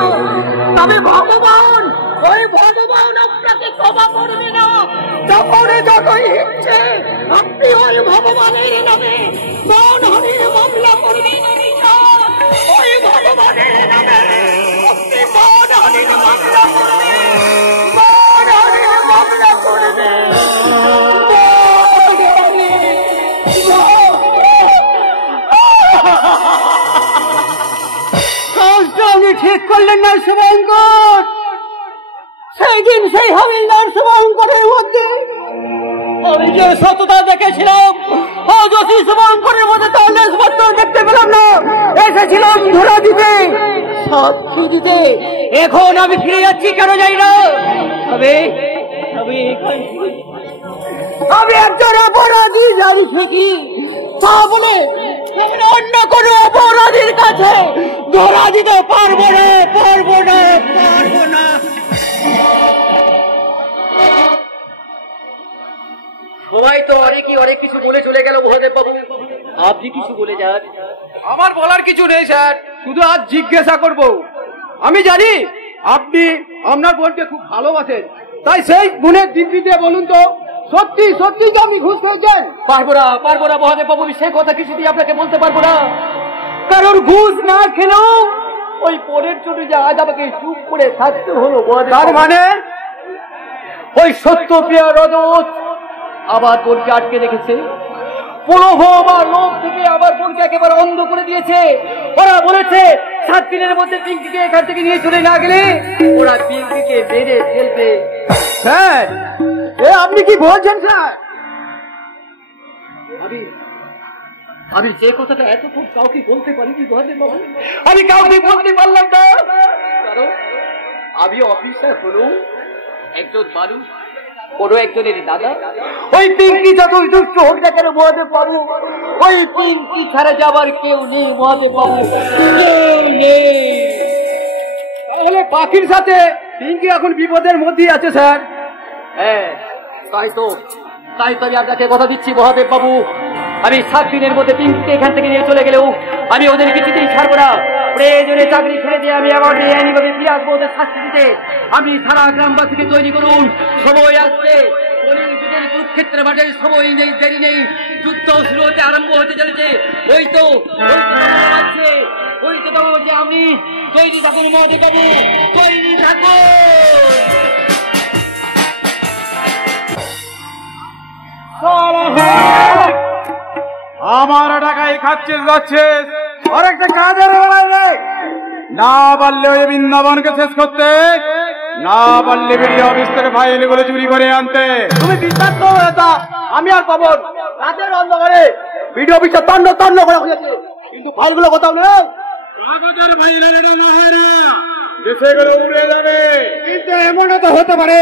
তবে ভগবান, ওই ভগবান আপনাকে ক্ষমা করবে না। যখন যতই ইচ্ছে আপনি ওই ভগবানের নামে মানহানির মামলা করবেন। ওই ভগবানের নামে আপনি মানহানির মামলা করবেন, মানহানির মামলা করবেন। আপনি ঠিক করলেন না শুভঙ্কর। সেই দিন সেই হাবিলদার শুভঙ্করের মধ্যে আমি যে সততা দেখেছিলাম, অজসী শুভঙ্করের মধ্যে তার লেশমাত্র দেখতে পেলাম না। এসেছিলাম ধরা দিতে, সাক্ষী দিতে। এখন আমি ফিরে যাচ্ছি কেন যাই না, আমি একজন অপরাধী জানি ঠিকই, তা বলে অন্য কোনো অপরাধীর কাছে ধরা দিতে পারবো না। সবাই তো অনেক কিছু বলে চলে গেল মহাদেব বাবু, আপনি কিছু বলে যান। আমার বলার কিছু নেই স্যার, শুধু আজ জিজ্ঞাসা করব। আমি জানি আপনি আপনার বোনকে খুব ভালোবাসেন, তাই সেই গুণের দিব্যি দিয়ে বলুন তো, সত্যি সত্যি যে আপনি ঘুষ পেয়েছেন? পারবো না মহাদেব বাবু, সে কথা কিছুতেই আপনাকে বলতে পারবো না। কারোর ঘুষ না খেলেও ওই পরের জন্য যে আজ আমাকে চুপ করে থাকতে হলো। তার মানে ওই সত্যপ্রিয়া রজত আবার বোনকে আটকে রেখেছে, প্রলোভ বা লোভ থেকে আবার বোনকে একেবারে অন্ধ করে দিয়েছে। ওরা বলেছে 7 দিনের মধ্যে পিঙ্কিকে এখান থেকে নিয়ে চলে না গেলে ওরা পিঙ্কিকে মেরে ফেলবে। স্যার এ আপনি কি বলছেন স্যার? আমি যে কথাটা এতক্ষণ কাউকে বলতে পারিনি মহাদেব বাবু, আমি কাউকে বলতে পারলাম না, কারণ আমি অফিসার হলো একজন মানুষ, কোনো একজনের দাদা। ওই পিঙ্কি যতই দুষ্ট হোক না কেন মহাদেব বাবু, ওই পিঙ্কি ছাড়া যাবার কেউ নেই মহাদেব বাবু, কেউ নেই। তাহলে পাখির সাথে পিঙ্কি এখন বিপদের মধ্যেই আছে স্যার। হ্যাঁ তাই তো আমি আপনাকে কথা দিচ্ছি মহাদেব বাবু, আমি 7 দিনের মধ্যে পিঙ্কিকে এখান থেকে নিয়ে চলে গেলেও আমি ওদের কিছুতেই ছাড়বো না। প্রয়োজনে চাকরি ছেড়ে দিয়ে আমি আমার আইনিভাবে ফিরে আসবো ওদের শাস্তি দিতে। আপনি সারা গ্রামবাসীকে তৈরি করুন, সময় আসছে, কুরুক্ষেত্রের মাঠে সময় নেই, দেরি নেই, যুদ্ধ শুরু হতে আরম্ভ হতে চলেছে। ওই তো যে আমি তৈরি থাকুন মহাদেব বাবু, তৈরি থাকুন। আমার টাকাই খাচ্ছিস যাচ্ছিস, আর একটা কাজের বেলায় না পারলে ওই বৃন্দাবনকে শেষ করতে, না পারলে বিডিও অফিস থেকে ফাইলগুলো চুরি করে আনতে। তুমি বিশ্বাস করো দাদা, আমি আর পাবন রাতের অন্ধকারে ভিডিও অফিসে তন্ন তন্ন করে খুঁজেছে, কিন্তু ফাইলগুলো কোথাও নেই। কাগজের ফাইল এটা না হয় না, দেশে গেলে উড়ে যাবে। কিন্তু এমনও তো হতে পারে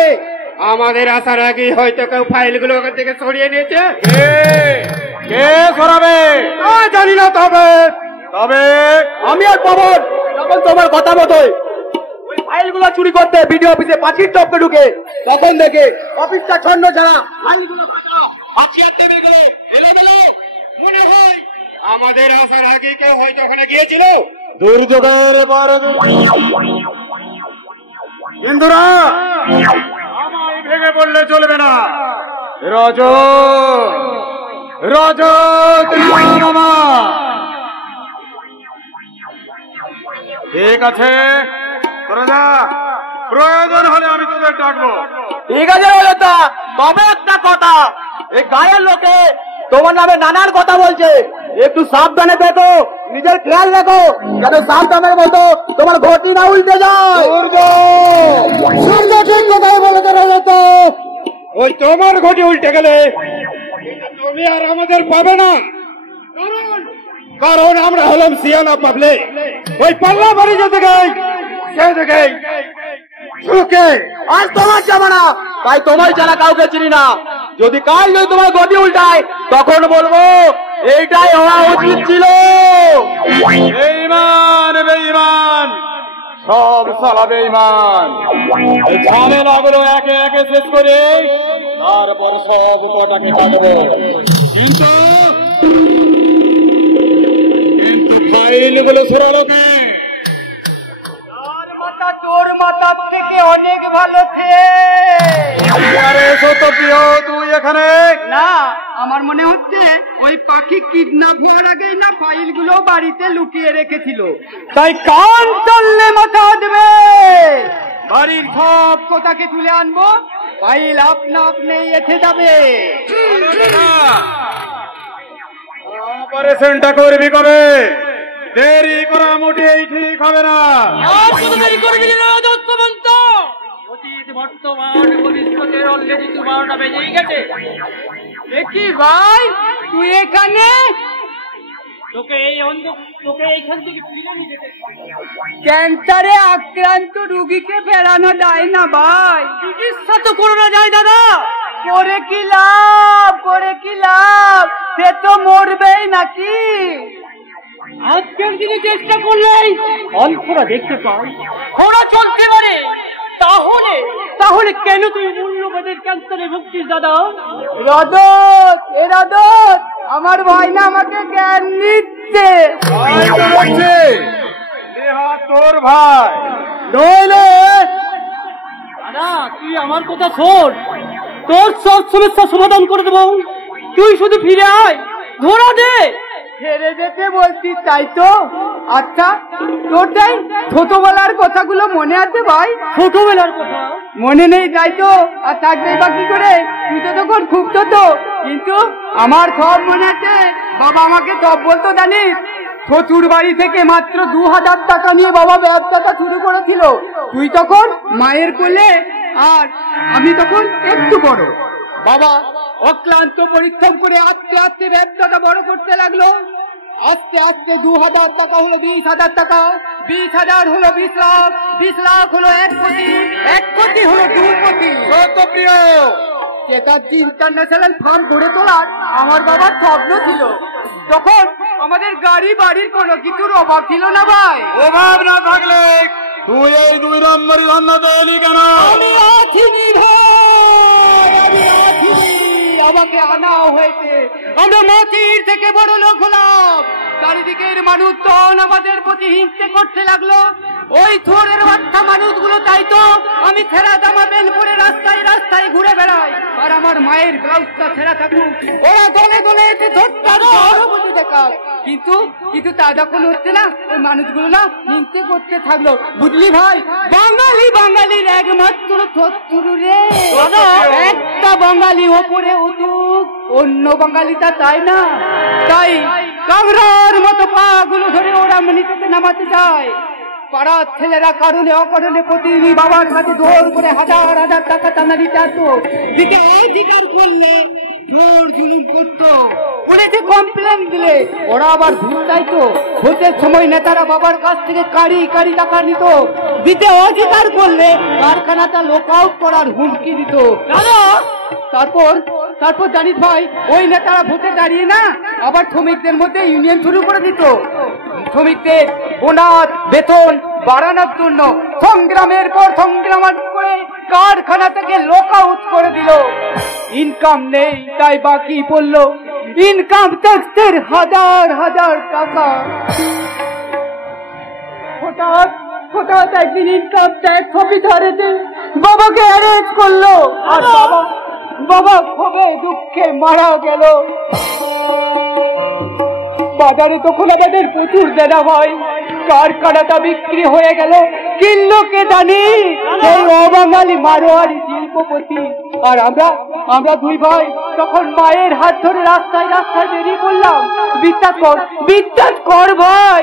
আমাদের আসার আগেই হয়তো কেউ ফাইলগুলো ওখান থেকে সরিয়ে নিয়েছে। কে সরাবে জানি না, তবে তবে আমি আর পাবন যখন তোমার কথা মতোই ওই ফাইলগুলো চুরি করতে ভিডিও অফিসে পাঁচির টপকে ঢুকে, তখন দেখে অফিসটা ছন্ন ছাড়া, ফাইলগুলো মনে হয় আমাদের আসার আগে কেউ হয়তো ওখানে গিয়েছিল। দুর্যোগের হিন্দুরা আমায় ভেঙে পড়লে চলবে না। মামা ঠিক আছে, তোরা যা, প্রয়োজন হলে আমি তোদের ডাকবো। ঠিক আছে অযোধ্যা, তবে একটা কথা, এই গায়ের লোকে তোমার নামে নানান কথা বলছে, একটু সাবধানে দেখো, নিজের খেয়াল রাখো, যাতে সাবধানের মতো তোমার ঘটি না উল্টে যায়। ঠিক কথাই বলেছে অযোধ্যা, ওই তোমার ঘটি উল্টে গেলে তুমি আর আমাদের পাবে না, কারণ আমরা হলাম সিয়ানা পাবলিক। ওই পাল্লা বাড়ি যেতে গেই সে দেখেই সুখে আজ তোমার জামানা, তাই তোমার জানা কাউকে চিনি না। যদি কাল যদি তোমার গতি উল্টায় তখন বলবো এইটাই হওয়া উচিত ছিল। বেঈমান বেঈমান সব সালা বেঈমান। এই ঝামেলাগুলো একে একে শেষ করে তারপর সব কটাকে কাটবো। কিন্তু ফাইলগুলো সরালো কে? তোর মাথার থেকে অনেক ভালো তুই এখানে না, আমার মনে হচ্ছে ওই পাখি কিডন্যাপ হওয়ার আগেই না ফাইলগুলো বাড়িতে লুকিয়ে রেখেছিল, তাই কান চললে মাথা দেবে। বাড়ির সব কথাকে তুলে আনবো, ফাইল আপনা আপনি এসে যাবে। অপারেশনটা করবি কবে? দেরি করা মোটেই ঠিক হবে না। দেরি করবি না দত্তবন্ত, অতীত বর্তমান ভবিষ্যতের অলরেডি 12টা বেজেই গেছে। দেখি ভাই তুই এখানে, তোকে এইখান থেকে ফিরে নিয়ে যেতে, ক্যান্সারে আক্রান্ত রুগীকে ফেরানো যায় না ভাই, চিকিৎসা তো করানো যায় দাদা। করে কি লাভ, করে কি লাভ, সে তো মরবেই নাকি। আজকের দিনে চেষ্টা করলেই অল্পরা দেখতে পাই, ওরা চলতে পারে। তাহলে কেন তুই মূল্যবাদের ক্যান্সারে ভুগছিস দাদা? রজত, এ রজত, আমার ভাই না আমাকে জ্ঞান দিচ্ছে। তোর ভাই নইলে দাদা তুই আমার কথা শোন, তোর সব সমস্যা সমাধান করে দেবো, তুই শুধু ফিরে আয়, ধরা দে। ছেড়ে যেতে বলছিস তাই তো? আচ্ছা, তোরটাই ছোটবেলার কথাগুলো মনে আছে ভাই? ছোটবেলার কথা মনে নেই তাই তো? আর থাকবে বা কি করে? তুই তো তখন খুব ছোট, কিন্তু আমার সব মনে আছে। বাবা আমাকে সব বলতো জানিস। শ্বশুর বাড়ি থেকে মাত্র 2000 টাকা নিয়ে বাবা ব্যবসাটা শুরু করেছিল। তুই তখন মায়ের কোলে, আর আমি তখন একটু বড়। বাবা অক্লান্ত পরিশ্রম করে আস্তে আস্তে ব্যবসাটা বড় করতে লাগলো। আস্তে আস্তে 2000 টাকা হলো 20,000 টাকা, 20,000 হলো 20 লাখ, 20 লাখ হলো 1 কোটি, 1 কোটি হলো 2 কোটি। প্রিয় চেটার্জি ইন্টারন্যাশনাল ফার্ম গড়ে তোলার আমার বাবার স্বপ্ন ছিল। তখন আমাদের গাড়ি বাড়ির কোনো কিছুর অভাব ছিল না ভাই। অভাব না থাকলে তুই এই 2 নম্বরই ধান্দাতে এলি কেন? আমি আছিনি ভাই, আমি আছিনি। আমাকে আনা হয়েছে, আমরা মাটির থেকে বড় লোক হলাম। চারিদিকের মানুষজন আমাদের প্রতি হিংসে করতে লাগলো। ওই থোরের বাচ্চা মানুষগুলো চাইতো আমি ছেঁড়া জামা প্যান্ট পরে রাস্তায় রাস্তায় ঘুরে বেড়াই, আর আমার মায়ের ব্লাউজটা ছেঁড়া থাকুক। ওরা দলে দলে এসে দেখাও, কিন্তু কিন্তু তা যখন হচ্ছে না, ওই মানুষগুলো না হিংসে করতে থাকলো। বুঝলি ভাই, বাঙালি বাঙালির একমাত্র শত্রু রে। একটা বাঙালি ওপরে উঠুক, অন্য বাঙালিটা চায় না। তাই কাংড়ার মতো পা গুলো ধরে ওরা নিচেতে নামাতে চায়। পাড়ার ছেলেরা কারণে অকারণে প্রতিদিন বাবার কাছে জোর করে 1000 টাকা টানা দিতে আসতো। দিকে অধিকার করলে জোর জুলুম করতো, পুলিশে কমপ্লেন দিলে ওরা আবার ভুল চাইতো। ভোটের সময় নেতারা বাবার কাছ থেকে কারি কারি টাকা নিত। দিতে অধিকার করলে কারখানাটা লক আউট করার হুমকি দিত। তারপর জানিস ভাই, ওই নেতারা ভোটে দাঁড়িয়ে না আবার শ্রমিকদের মধ্যে ইউনিয়ন শুরু করে দিত। শ্রমিকদের বোনাস বেতন বাড়ানোর জন্য সংগ্রামের পর সংগ্রাম করে কারখানা থেকে লক আউট করে দিল। ইনকাম নেই, তাই বাকি পড়লো ইনকাম ট্যাক্সের 1000 টাকা। হঠাৎ একদিন ইনকাম ট্যাক্স অফিসার এসে বাবাকে অ্যারেস্ট করলো, আর বাবা ক্ষোভে দুঃখে মারা গেল। বাজারে তখন আমাদের প্রচুর দেনা হয়, কারখানাটা বিক্রি হয়ে গেল। কিনলো কে জানি? সেই অবাঙালি মারোয়ারি শিল্পপতি। আর আমরা 2 ভাই তখন মায়ের হাত ধরে রাস্তায় রাস্তায় বেরিয়ে পড়লাম। বিশ্বাস কর ভাই,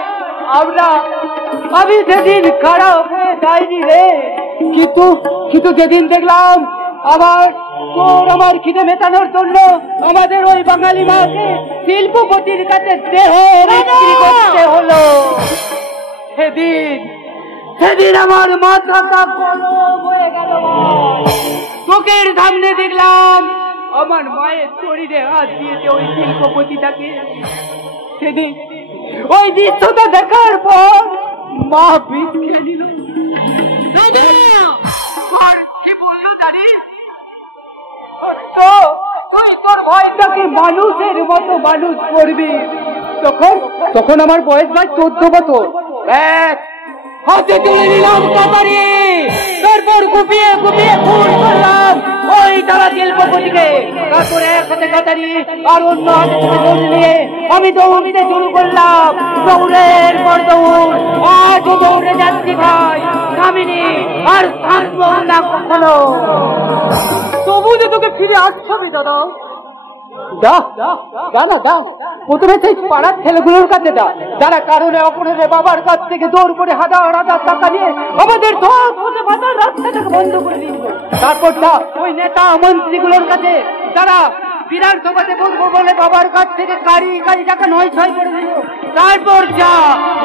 আমি সেদিন খারাপ হয়ে যাইনি রে, কিন্তু যেদিন দেখলাম আমার খিদে মেটানোর জন্য আমাদের ওই বাঙালি মাকে শিল্পপতির কাছে দেহ বিক্রি করতে হলো, সেদিন আমার মাথাটা গরম হয়ে গেল। চোখের সামনে দেখলাম আমার মায়ের শরীরে হাত দিয়েছে ওই শিল্পপতিটাকে। সেদিন ওই দৃশ্যটা দেখার পর মা বিষ খেয়ে নিল। কি বললো জানিস? তুই তোর ভাইটাকে মানুষের মতো মানুষ করবি। তখন আমার বয়স ভাই 14 বছর। হাতে তুলে নিলাম কাতারি, তারপর কুপিয়ে খুন করলাম ওই তারা শিল্পপতিকে। তারপরে এক হাতে কাতারি আর অন্য হাতে দৌড় নিয়ে আমি দৌড়িতে শুরু করলাম। দৌড়ের পর দৌড়, আজও দৌড়ে যাচ্ছি ভাই, থামিনি আর থামবো না কখনো। তবু যে তোকে ফিরে আসতে হবে দাদা। দাও প্রথমে সেই পাড়ার ছেলেগুলোর কাছে যারা কারণে অপরাধে বাবার কাছ থেকে দৌড় করে 1000 টাকা নিয়ে আমাদের রাস্তাটাকে বন্ধ করে দিয়েছিল। তারপর ওই নেতা মন্ত্রীগুলোর কাছে যারা বিধানসভাতে বসবো বলে বাবার কাছ থেকে কারি টাকা 9-6 করে দিল। তারপর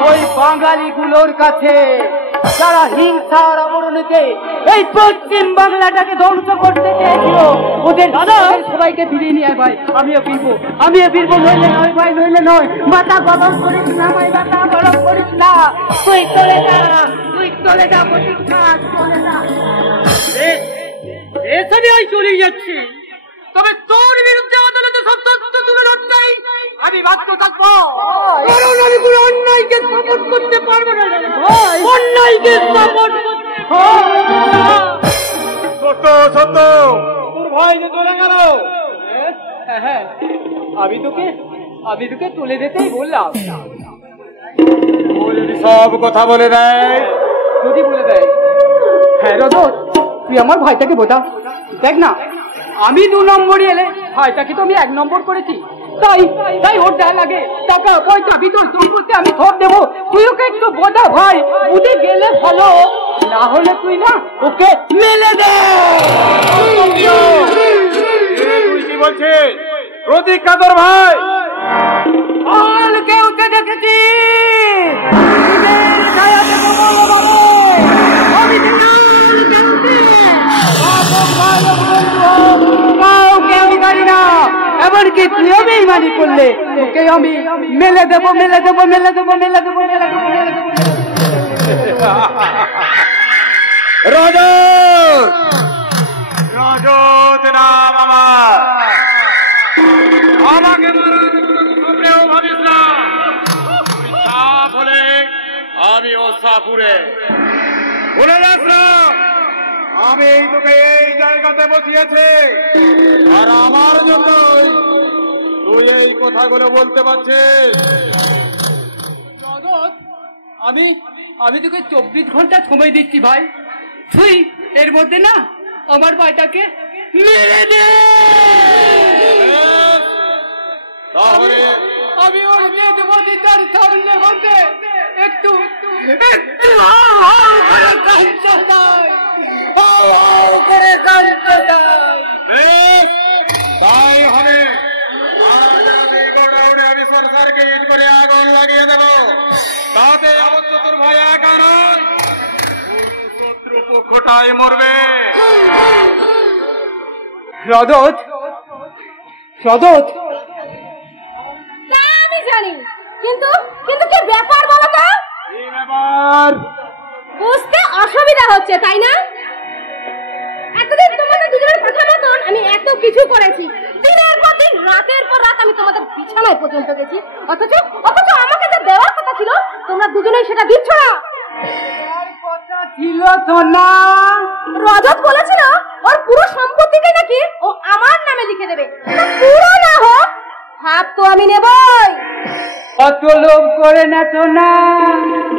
ওই বাঙালিগুলোর কাছে যারা হিংসার অবরণীতে এই পশ্চিম বাংলাটাকে ধ্বংস করতে চেয়েছিল, ওদের সবাইকে ফিরিয়ে নিয়ে ভাই। আমিও ফিরবো, নইলে নয় ভাই, নইলে নয়। মাথা গরম করিস না ভাই, মাথা গরম করিস না। তুই চলে যা প্রতীক্ষা, চলে যা। এসবই আমি চলে যাচ্ছি, তবে তোর বিরুদ্ধে আদালতে সব তথ্য তুলে ধরতেই আমি বাধ্য থাকবো, কারণ আমি কোনো অন্যায়কে সাপোর্ট করতে পারবো না। অন্যায়কে সাপোর্ট সত্য তোর ভাই যে চলে গেল। হ্যাঁ, আমি তোকে তুলে দিতেই বললাম। ও যদি সব কথা বলে দেয়, যদি বলে দেয়, হ্যাঁ রজত তুই আমার ভাইটাকে বোঝা। দেখ না, আমি 2 নম্বরই এলে ভাইটাকে তো আমি 1 নম্বর করেছি, তাই তাই ওর যা লাগে টাকা পয়সা ভিতর সম্পত্তি আমি সব দেবো। তুই ওকে একটু বোঝা ভাই, বুঝে গেলে ভালো, না হলে তুই না ওকে মেলে দে। তুই কি বলছিস? প্রতীক্ষা তোর ভাই কালকে ওকে দেখেছি এমনকি তুইও বেইমানি করলে ওকে আমি মেলে দেবো মেলে দেবো মেলে দেবো মেলে দেবো মেলে দেবো মেলে দেবো। রজত, রজত নাম আমার। আমাকে মারার ভাবিস না। তুই সাপ হলে আমি ও সাপুরে বলে যাস না। আমি তোকে এই জায়গাতে বসিয়েছি, আর আমার জন্যই তুই এই কথাগুলো বলতে পারছিস। আমি তোকে 24 ঘন্টা সময় দিচ্ছি ভাই, তুই এর মধ্যে না আমার ভাইটাকে মেরে দে। তাহলে আমি ওর বিয়ে দেবো তার সামনে বলতে একটু তাই হবে। আমি সরকারকে ঈদ করে আগুন লাগিয়ে দেব, তাতে অবশ্য তোর ভাই একা নয়, শত্রু পক্ষটাই মরবে। রজত, রজত তা আমি জানি, কিন্তু কিন্তু কি ব্যাপার বলো তো? কি ব্যাপার? বুঝতে অসুবিধা হচ্ছে তাই না? এতদিন তোমাদের দুজনের কথা মতন আমি এত কিছু করেছি, দিনের পর দিন রাতের পর রাত আমি তোমাদের বিছানায় পর্যন্ত গেছি, অথচ অথচ আমাকে যে দেওয়ার কথা ছিল তোমরা দুজনেই সেটা দিচ্ছ না। ছিল তো না, রজত বলেছিল ওর পুরো সম্পত্তিটা নাকি ও আমার নামে লিখে দেবে, পুরো না হোক হাফ তো আমি নেবই। অত লোভ করে না তো না,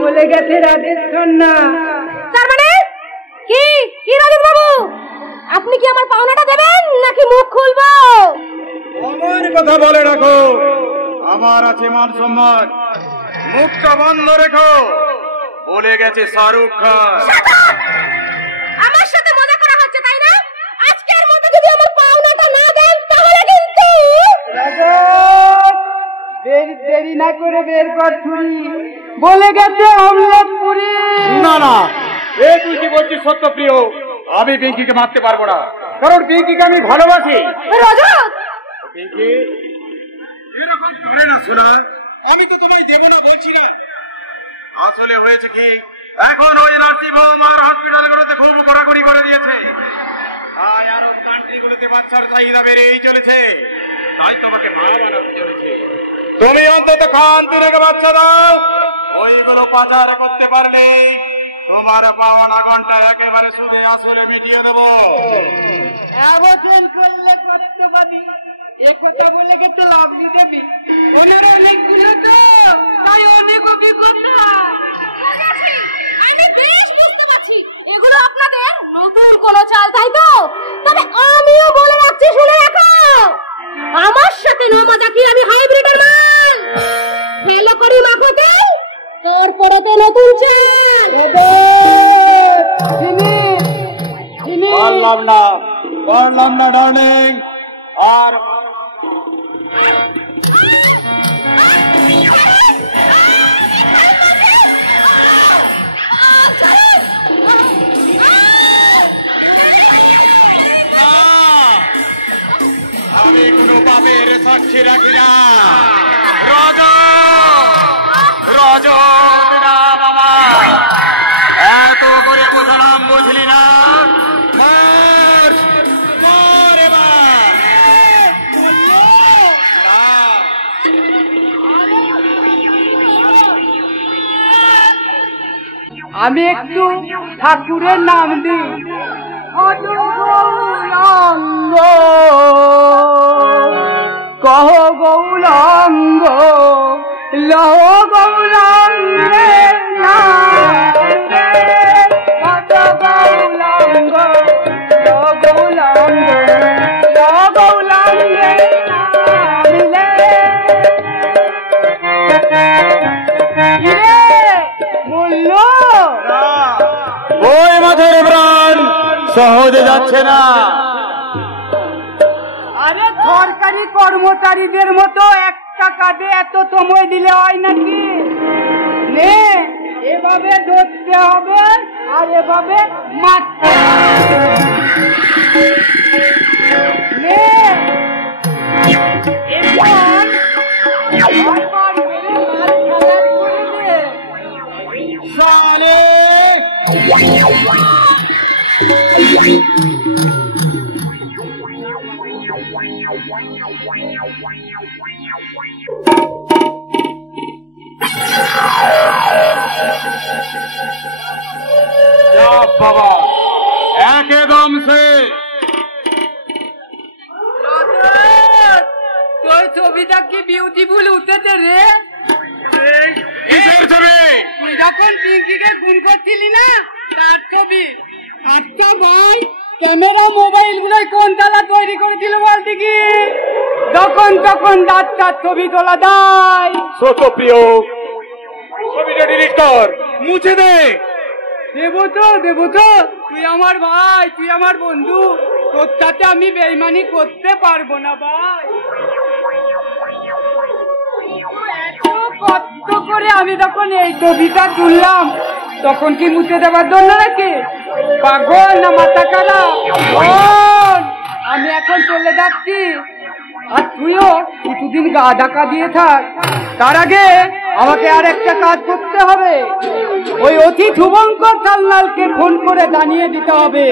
বলে গেছে রাজেশ্বর না। তার মানে কি কি রজত বাবু, আপনি কি আমার পাওনাটা দেবেন নাকি মুখ খুলবো? আমার কথা বলে রাখো, আমার আছে মান সম্মান, মুখটা বন্ধ রেখো। বলে গেছে শাহরুখ খান। আমার সাথে মজা করা হচ্ছে তাই না? আজকের মধ্যে যদি আমার পাওনাটা না দেন তাহলে কিন্তু দেরি না করে বের কর ছুরি, বলে গেছে অমলেট পুরি। না না, এ তুই কি বলছিস সত্যপ্রিয়? আমি পিঙ্কিকে মারতে পারবো না, কারণ পিঙ্কিকে আমি ভালোবাসি। রজত পিঙ্কি এরকম করে না শোনা, আমি তো তোমায় দেবো না বলছি না। আসলে হয়েছে কি, এখন ওই নার্সিং হোম আর হসপিটালগুলোতে খুব কড়াকড়ি করে দিয়েছে, তাই আরব কান্ট্রিগুলোতে বাচ্চার চাহিদা বেড়েই চলেছে, তাই তোমাকে মা বানাতে চলেছে। তুমি অন্তত খান তিনেকে বাচ্চা দাও, ওইগুলো পাচার করতে পারলে তোমার পাওনা ঘন্টা একেবারে সুদে আসলে মিটিয়ে দেবো। অ্যাবর্শন করলে কত পাবি, এ কথা বলে গেছে লাভলি দেবী। ওনার অনেকগুলো তো, তাই অনেকও কি করতে। আমি বেশ বুঝতে পারছি এগুলো আপনাদের নতুন কোনো চাল, তাই তো? তবে আমিও বলে রাখছি, শুনে রাখো, আমার সাথে না মজা কি আমি হাইব্রিডের মাল ফেলো করি মাখতে, তারপরে তো নতুন চাল। পারলাম না ডার্লিং, আর আমি কোনো পাপের সাক্ষী রাখি না। রজত না বাবা, এত করে বোঝালাম বুঝলি না। আমি একটু ঠাকুরের নাম দিই, কহ গৌরাঙ্গ লহ গৌরাঙ্গে কত গৌরাঙ্গ লহ গৌরাঙ্গ লহ গৌরাঙ্গে মূল্য ওই মাথের প্রাণ সহজে যাচ্ছে না। আরে সরকারি কর্মচারীদের মতো একটা কাজে এত সময় দিলে হয় নাকি? নে এভাবে ধরতে হবে আর এভাবে মারতে নে বাবা একদম সে তোর ছবিটা কি বিউটিফুল উঠেছে রে। কিসের ছবি? তুই যখন পিঙ্কিকে খুন করছিলি না তার ছবি। আচ্ছা ভাই ক্যামেরা মোবাইল গুলোই কোন তালা তৈরি করেছিল বলতে কি যখন তখন ডাক্তার ছবি তোলা দেয়। ছোট প্রিয় ছবিটা ডিলিট কর, মুছে দে। দেবো তো তুই আমার ভাই, তুই আমার বন্ধু, তোর সাথে আমি বেইমানি করতে পারবো না ভাই। এত কষ্ট করে আমি যখন এই ছবিটা তুললাম তখন কি মুছে দেবার জন্য নাকি? পাগল না মাথা খারাপ? আমি এখন চলে যাচ্ছি আর তুইও কিছুদিন গা ঢাকা দিয়ে থাক। তার আগে আমাকে আর একটা কাজ করতে হবে, ওই অতি শুভঙ্কর সান্যালকে ফোন করে জানিয়ে দিতে হবে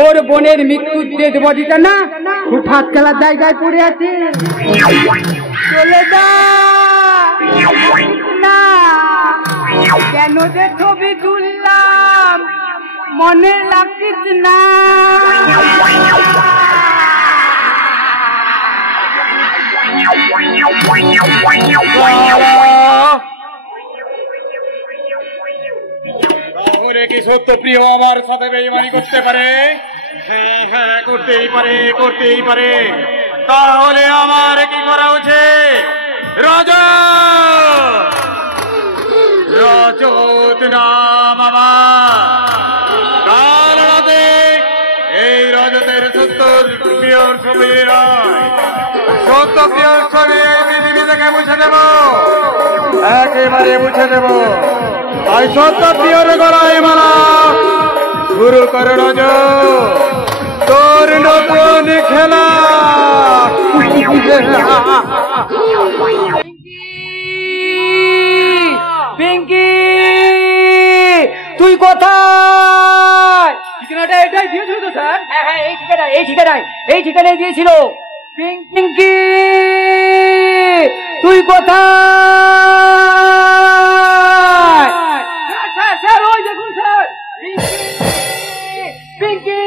ওর বোনের মৃত্যুর ডেড বডিটা না হুঠাৎ খেলার জায়গায় পড়ে আছে। চলে যা না, কেন যে ছবি তুললাম মনে লাগছিস না। তাহলে কি সত্য প্রিয় আমার সাথে বেইমানি করতে পারে? হ্যাঁ হ্যাঁ করতেই পারে। তাহলে আমার কি করা উচিত? রজত নাম আমার। কাল রাতে এই রজতের সত্য প্রিয়র ছবি নয়, সত্য প্রিয়র ছবি এই পৃথিবী থেকে মুছে দেব, একেবারে মুছে দেব। তাই সত্য প্রিয়র গলায় মালা শুরু করে রজ তোর নতুন খেলা। পিঙ্কি তুই কোথায়? ঠিকানাটা এটাই দিয়েছিল তো স্যার? হ্যাঁ এই ঠিকানায় দিয়েছিল। পিঙ্কি তুই কোথায়? স্যার ওই দেখুন স্যার, পিঙ্কি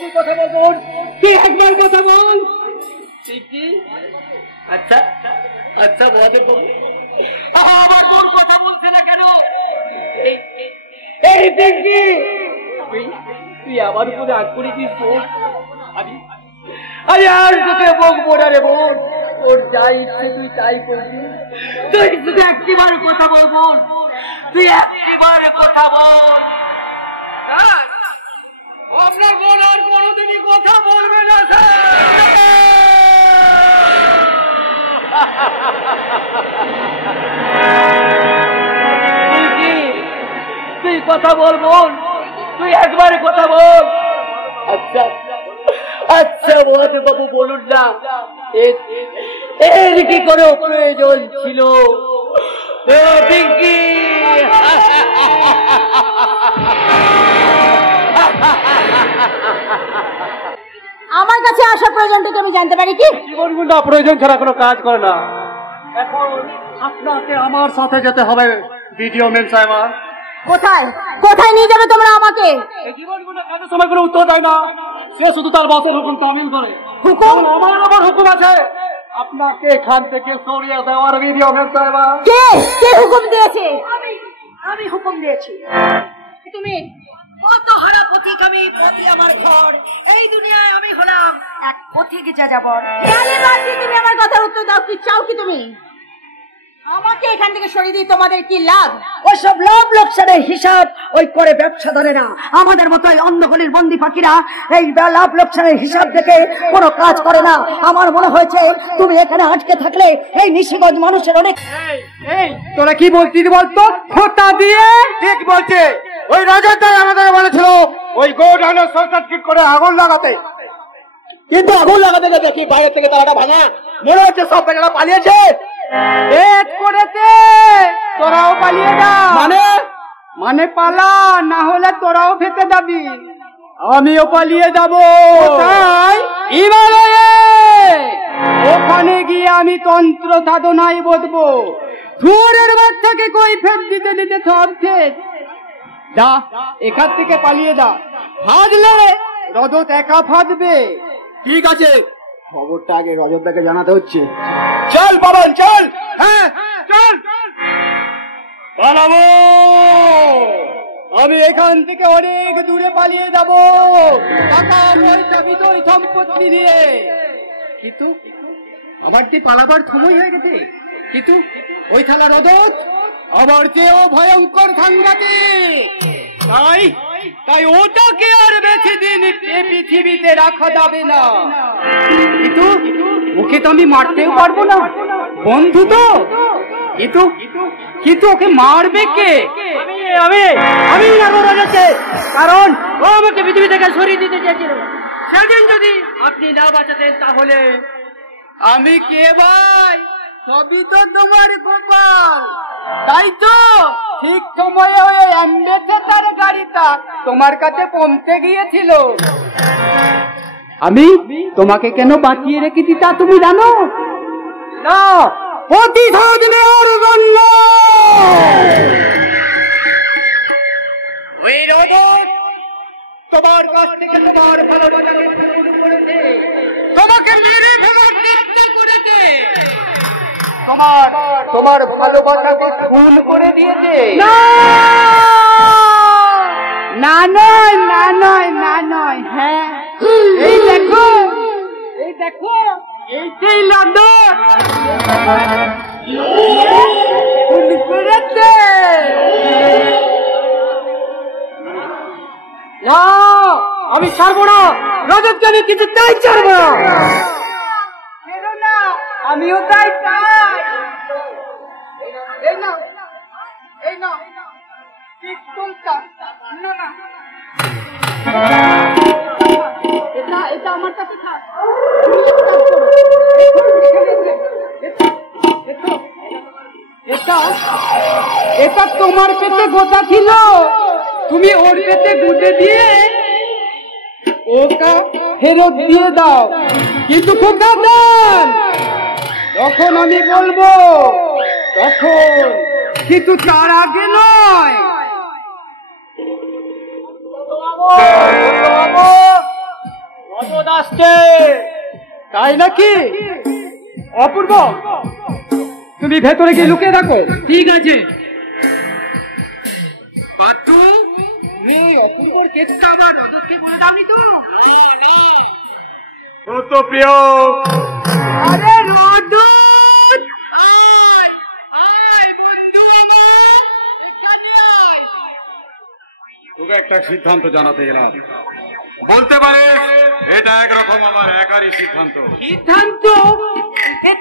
তুই কথা বল, তুই একবার কথা বল। পিঙ্কি আচ্ছা বলে আবার তোর কথা বলছে না কেন? এই পিঙ্কি তুই আমার উপরে আগ করেছিস বোন। আমি আর তোকে বকবো না রে বোন, তোর যা ইচ্ছে তুই তাই করবি। তুই শুধু একবার কথা বল বোন, তুই একবার কথা বল। আপনার বোন আর কোনোদিনই কথা বলবে না স্যার। তুই কথা বল বোন, তুই একবার কথা বল। আচ্ছা মহাদেব বাবু বলুন না, এর কি করে প্রয়োজন ছিল? পিঙ্কি আমার কাছে আসার প্রয়োজনটা আমি জানতে পারি কি? জীবনগুলো প্রয়োজন ছাড়া কোনো কাজ করে না। এখন আপনাকে আমার সাথে যেতে হবে ভিডিও ম্যান সাহেব। কোথায় নিয়ে যাবে তোমরা আমাকে? এই জীবনগুলো কাজের সময় কোনো উত্তর দেয় না, সে শুধু তার বাসের হুকুম তামিল করে। হুকুম? আমার আবার হুকুম আছে আপনাকে এখান থেকে সরিয়ে দেওয়ার ভিডিও ফেলতে হবে। কে হুকুম দিয়েছে? আমি হুকুম দিয়েছি। তুমি কত হারা পথিক আমি, পথে আমার ঘর, এই দুনিয়ায় আমি হলাম এক পথিক যাযাবর। তুমি আমার কথার উত্তর দাও, কি চাও কি তুমি? আমাকে এখান থেকে সরিয়ে দিয়ে তোমাদের কি লাভ? ওইসব লাভ লোকসানের হিসাব ওই করে ব্যবসাদারেরা, আমাদের মতো এই অন্ধগলির বন্দি ফাঁকিরা এই লাভ লোকসানের হিসাব দেখে কোনো কাজ করে না। আমার মনে হয়েছে তুমি এখানে আটকে থাকলে এই নিশিগঞ্জ মানুষের অনেক। এই তোরা কি বলছিস বলতো? খোঁটা দিয়ে ঠিক বলছে। ওই রাজাটাই আমাদের বলেছিল ওই গোডাউনের সংসার ঠিক করে আগুন লাগাতে, কিন্তু আগুন লাগাতে গিয়ে দেখি বাইরে থেকে তালাটা ভাঙা, মনে হচ্ছে সব বেচারা পালিয়েছে। পেট করেছে, তোরাও পালিয়ে যা। মানে পালা, না হলে তোরাও ফেটে যাবি। আমিও পালিয়ে যাব। হিমালয়ে ওখানে গিয়ে আমি তন্ত্র সাধনায় বসবো। থুরের বাচ্চাকে কই ফেট দিতে দিতে সব শেষ। যা এখান থেকে পালিয়ে যা, ফাঁদলে রজত একা ফাঁদবে। ঠিক আছে, খবরটা আগে রজতদাকে জানাতে হচ্ছে। চল বাবন চল। হ্যাঁ চল পালাবো। আমি এখান থেকে অনেক দূরে পালিয়ে যাব, টাকা পয়সা বিতরী সম্পত্তি নিয়ে। কিন্তু আমার কি পালাবার সময় হয়ে গেছে? কিন্তু ওই থালা রজত আবার চেয়েও ভয়ঙ্কর সাংঘাতিক। তাই ওটাকে আর বেশি দিন এ পৃথিবীতে রাখা যাবে না। কিন্তু ওকে তো আমি মারতেও পারবো না, বন্ধু তো। কিন্তু ওকে মারবে কে? আমি মারবো রজতকে, কারণ ও আমাকে পৃথিবী থেকে সরিয়ে দিতে চেয়েছিল। সেদিন যদি আপনি না বাঁচাতেন তাহলে আমি কে ভাই? সবই তো তোমার গোপাল, তাই তো ঠিক সময়ে ওই অ্যাম্বাসেডর গাড়িটা তোমার কাছে পৌঁছে গিয়েছিল। আমি তোমাকে কেন বাঁচিয়ে রেখেছি তা তুমি জানো না? প্রতিশোধ নেওয়ার জন্য। ওই রজত তোমার কাছ থেকে তোমার ভালোবাসাকে শুরু করেছে, তোমাকে মেরে ফেলার চেষ্টা করেছে, তোমার ভালোবাসাকে খুন করে দিয়েছে। না নয়, না নয়, না নয়। হ্যাঁ এই দেখো, এই দেখো, এই সেই লন্ডন খুন করেছে। না, আমি ছাড়বো না রজত, জানি কিছু তাই ছাড়বো না। আমিও তাই চাই। এই নাও, এই নাও পিস্তলটা। না না, এটা আমার কাছে থাক। এটা তোমার পেটে গোটা ছিল, তুমি ওর পেটে গুঁজে দিয়ে ওটা ফেরত দিয়ে দাও। কিন্তু খুব সাবধান, যখন আমি বলবো তখন, কিন্তু তার আগে নয়। রজত আসছে, তাই নাকি? অপূর্ব, তুমি ভেতরে গিয়ে লুকিয়ে থাকো। ঠিক আছে। পাত্রু, তুমি অপূর্বর কেসটা আমার রজতকে বলে দাওনি তো? তো প্রিয়, আরে রজত, আয় আয় বন্ধু আমার, এখানে আয়। তোকে একটা সিদ্ধান্ত জানাতে এলাম। বলতে পারে এটা একরকম আমার একারই সিদ্ধান্ত। সিদ্ধান্ত?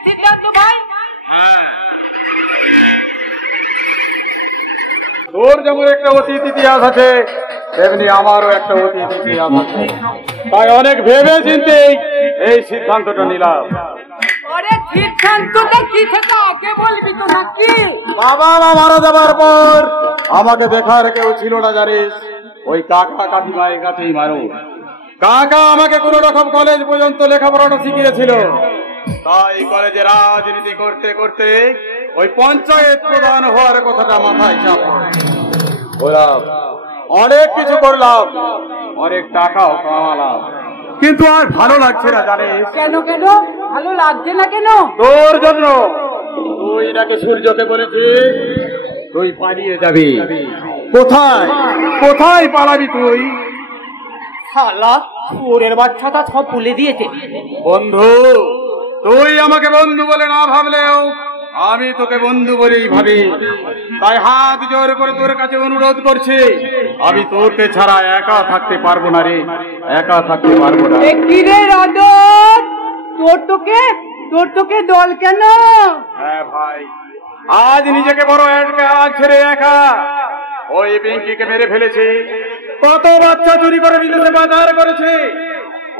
সিদ্ধান্ত ভাই? হ্যাঁ, তোর যেমন একটা অতীত ইতিহাস আছে, তেমনি আমারও একটা অতীত ইতিহাস আছে। তাই অনেক ভেবে চিন্তে এই সিদ্ধান্তটা নিলাম। আরে সিদ্ধান্তটা কি সেটা আগে বলবি তো নাকি? বাবা মারা যাবার পর আমাকে দেখার কেউ ছিল না জানিস, ওই কাকা কাকিমায়ের কাছেই মারো। কাকা আমাকে কোন রকম কলেজ পর্যন্ত লেখাপড়াটা শিখিয়েছিল, তাই কলেজে রাজনীতি করতে করতে ওই পঞ্চায়েত প্রধান হওয়ার কথাটা মাথায় চাপ বললাম। অনেক কিছু করলাম, অনেক টাকাও কামালাম, কিন্তু আর ভালো লাগছে না জানিস। কেন কেন ভালো লাগছে না কেন? তোর জন্য। তুই নাকি সূর্যকে বলেছিস তুই পালিয়ে যাবি। কোথায় কোথায় পালাবি তুই? শালা চোরের বাচ্চাটা সব তুলে দিয়েছে। বন্ধু, তুই আমাকে বন্ধু বলে না ভাবলেও আমি তোকে বন্ধু বলেই ভাবি। তাই হাত জোর করে তোর কাছে অনুরোধ করছি, আমি তোকে ছাড়া একা থাকতে পারবো না রে, একা থাকতে পারবো না। কি রে রজত, তোর তোকে দল কেন? হ্যাঁ ভাই, আজ নিজেকে বড় একা ছেড়ে একা। ওই বেঙ্কিকে মেরে ফেলেছে, কত বাচ্চা চুরি করে বিদেশে বাজার করেছে।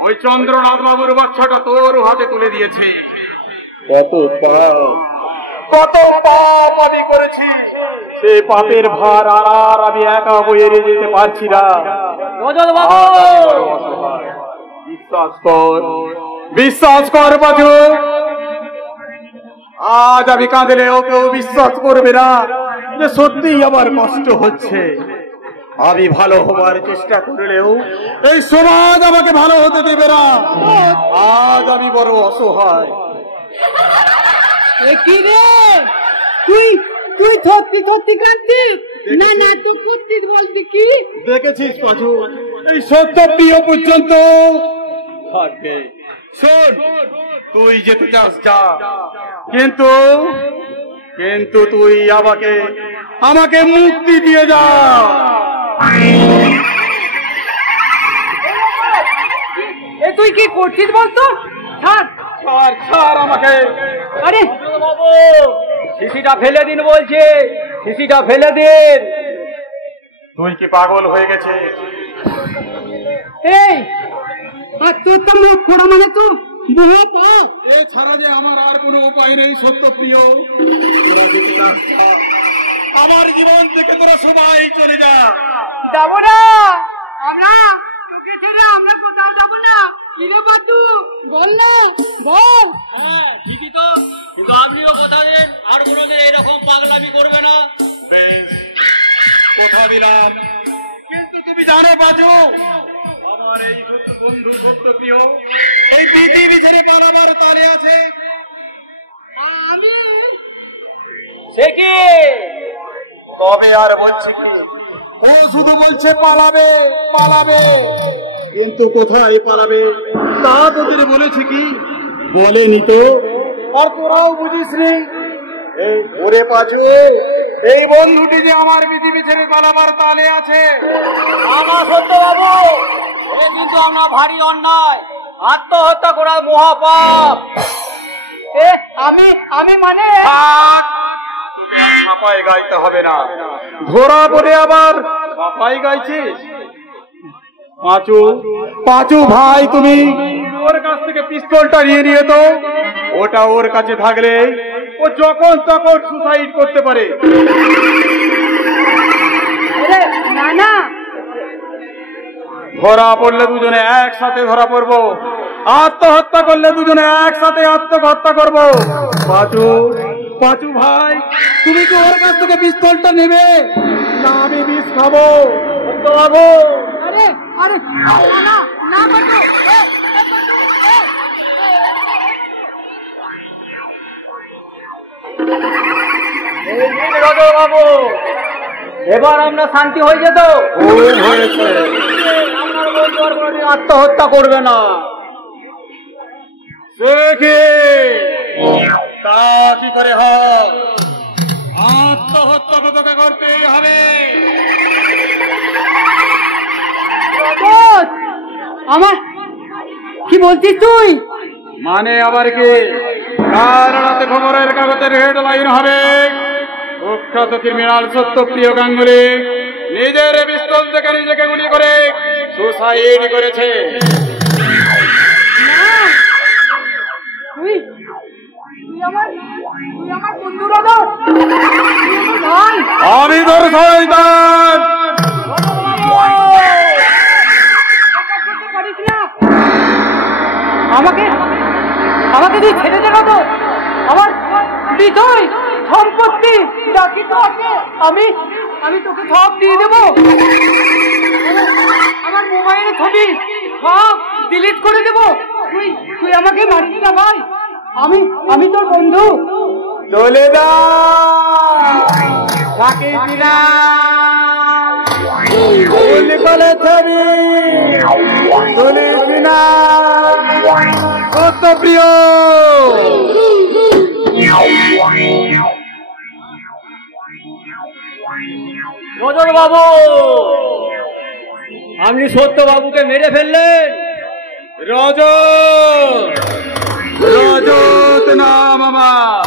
ওই চন্দ্রনাথ বাবুর বাচ্চাটা তোর হাতে তুলে দিয়েছে। কত পাপ আমি করেছি, সে পাপের ভার আর আমি একা বয়ে যেতে পারছি না। বিশ্বাস কর বাজু, আজ আমি কাঁদলেও কেউ বিশ্বাস করবে না যে সত্যিই আমার কষ্ট হচ্ছে। আমি ভালো হবার চেষ্টা করলেও এই সমাজ আমাকে ভালো হতে দেবে না। আজ আমি বড় অসহায়। কি রে তুই থত্তি কাঁদছিস? না না তুই করছিস বলছি কি? দেখেছিস পাঁচু, এই সত্য প্রিয় পর্যন্ত থাকবে। শোন, তুই যেতে চাস যা, কিন্তু তুই আমাকে মুক্তি দিয়ে যা। তুই কি করছিস বলতো? ছাড় আমাকে। আরে বাবু, শিশিটা ফেলে দিন বলছে, শিশিটা ফেলে দিন। তুই কি পাগল হয়ে গেছিস? এই তোর তো মুখ পোড়া মানে তো এছাড়া যে আমার আর কোনো উপায় নেই। সত্য প্রিয়, আমার জীবন থেকে তোরা সবাই চলে যা। যাবো না আমরা, তোকে ছেড়ে আমরা কোথাও যাবো না। কিরে বাদু বল না, বল। হ্যাঁ ঠিকই তো, কিন্তু আপনিও কথা দেন আর কোনোদিন এরকম পাগলামি করবে না। বেশ, কথা দিলাম। কিন্তু তুমি জানো বাজু, আমার এই সত্য বন্ধু সত্য প্রিয় এই পৃথিবী ছেড়ে পালাবার তালে আছে। আমি সে কি? তবে আর বলছে কি? ও শুধু বলছে পালাবে পালাবে, কিন্তু কোথায় পালাবে তা তোদের বলেছে কি? বলেনি তো। আর তোরাও বুঝিস নি। ওরে পাঁচু, এই বন্ধুটি যে আমার পৃথিবী ছেড়ে পালাবার তালে আছে। আমার সত্য বাবু, এ কিন্তু আপনার ভারী অন্যায়, আত্মহত্যা করার মহাপাপ। আমি মানে ছাপাই গাইতে হবে না, ধরা বলে আবার ছাপাই গাইছিস। পাঁচু ভাই, তুমি ওর কাছ থেকে পিস্তলটা নিয়ে তো। ওটা ওর কাছে থাকলে ও যখন তখন সুসাইড করতে পারে। না না, ধরা পড়লে দুজনে একসাথে ধরা পড়বো, আত্মহত্যা করলে দুজনে একসাথে আত্মহত্যা করবো। পাঁচু ভাই, তুমি কি ওর কাছ থেকে পিস্তলটা নেবে না আমি বিষ খাবো? আরে আরে না না বাদু, বাবু, এবার আমরা শান্তি হয়ে যেত। হয়েছে, আপনার বন্ধু আর কোনোদিন আত্মহত্যা করবে না। তা কি করে হয়? আত্মহত্যা তোকে করতেই হবে। আমার কি বলছিস তুই? মানে আবার কি? কাল রাতে খবরের কাগজের হেডলাইন হবে, কুখ্যাত ক্রিমিনাল সত্যপ্রিয় গাঙ্গুলি নিজের পিস্তল থেকে নিজেকে গুলি করে সুসাইড করেছে। তুই আমার বন্ধু রজত, ভাই। আমি তোর শয়তান। আমাকে তুই ছেড়ে দে রজত। আমার হৃদয় সম্পত্তি বাকি তো আছে, আমি তোকে সব দিয়ে দেবো। আমার মোবাইলের ছবি সব ডিলিট করে দেবো। তুই আমাকে মারিস না ভাই, আমি তোর বন্ধু। চলে যা থাকিস না বলে ছবি শুনিস না সত্যপ্রিয়। রজত বাবু, আপনি সত্য বাবুকে মেরে ফেললেন। রজত নাম আমার।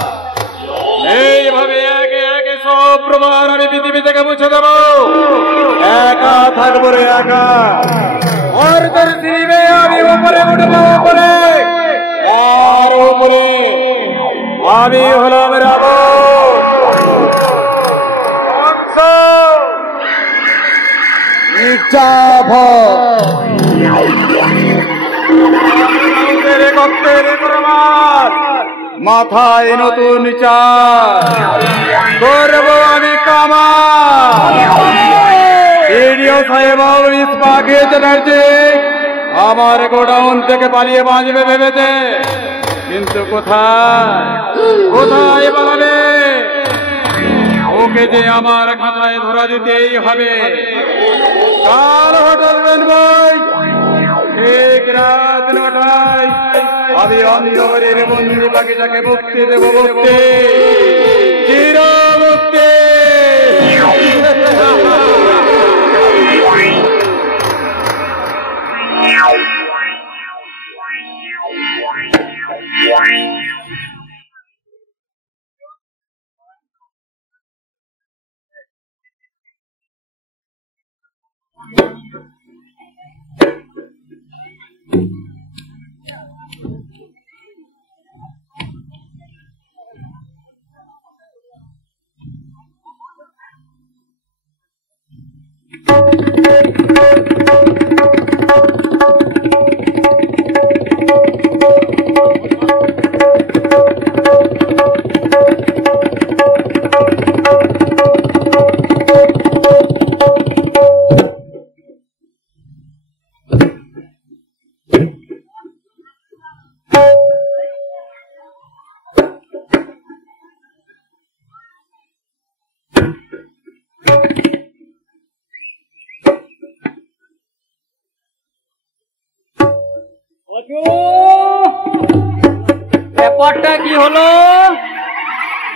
এইভাবে একে একে সব প্রমাণ আমি পৃথিবী থেকে মুছে দেব। একা থাকবো রে একা। আর তোর দিবে আমি উপরে উঠবো, উপরে আর উপরে আমি হলাম রাবণ। মাথায় নতুন চাল করবো আমি কামাল। ভিডিও সাহেব পাকিয়ে চ্যাটার্জি আমার গোডাউন থেকে পালিয়ে বাঁচবে ভেবেছে, কিন্তু কোথায় পালাবে? ওকে যে আমার খাতায় ধরা দিতেই হবে। কাল হোটেল ভাই ঠিক রাত 9টায় আমি অন্ধকারের বন্ধু পাখিটাকে মুক্তি দেব, মুক্তি চির মুক্তি। ব্যাপারটা কি হলো?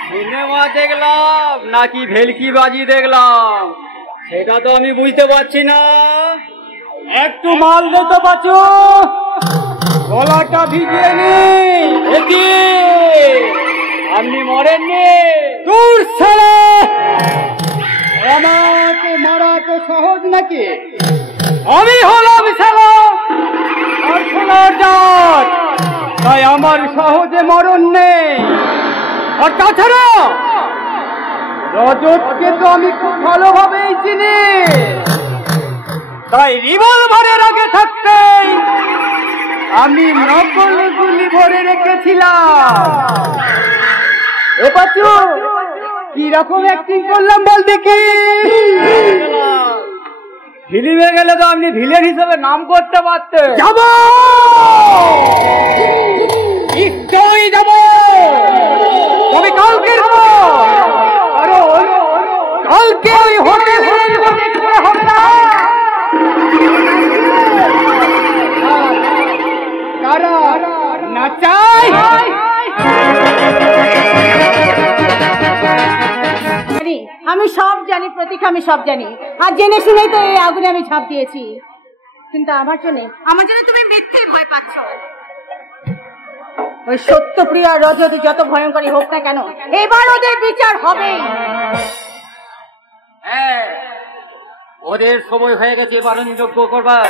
সিনেমা দেখলাম নাকি ভেলকি বাজি দেখলাম সেটা তো আমি বুঝতে পারছি না। একটু মাল দে তো বাঁচো, গলাটা ভিজিয়ে নি। আপনি মরেননি? দূর ছেড়ে, আমাকে মারা তো সহজ নাকি? আমি হলাম ছেলে আর সোনার জাত, তাই আমার সহজে মরণ নেই। আর তাছাড়া রজতকে তো আমি খুব ভালোভাবেই চিনি, তাই রিভলভারের আগে থাকতেই আমি নকল গুলি ভরে রেখেছিলাম। এ পাচু, কিরকম অ্যাক্টিং করলাম বল দেখি। ফিল্মে গেলে তো আপনি ভিলেন হিসেবে নাম করতে পারতেন। যাব, নিশ্চয়ই যাব, তবে কালকে কালকে ওই হোটেলে দেখতে হবে না। কারা নাচাই? আমি সব জানি প্রতীক, আমি সব জানি, আর জেনে শুনেই তো এই আগুনে আমি ঝাঁপ দিয়েছি। কিন্তু আমার জন্য তুমি মিথ্যেই ভয় পাচ্ছ। ওই সত্যপ্রিয়া রজত যত ভয়ঙ্করী হোক না কেন, এবার ওদের বিচার হবে। হ্যাঁ, ওদের সময় হয়ে গেছে বারণযোগ্য করবার।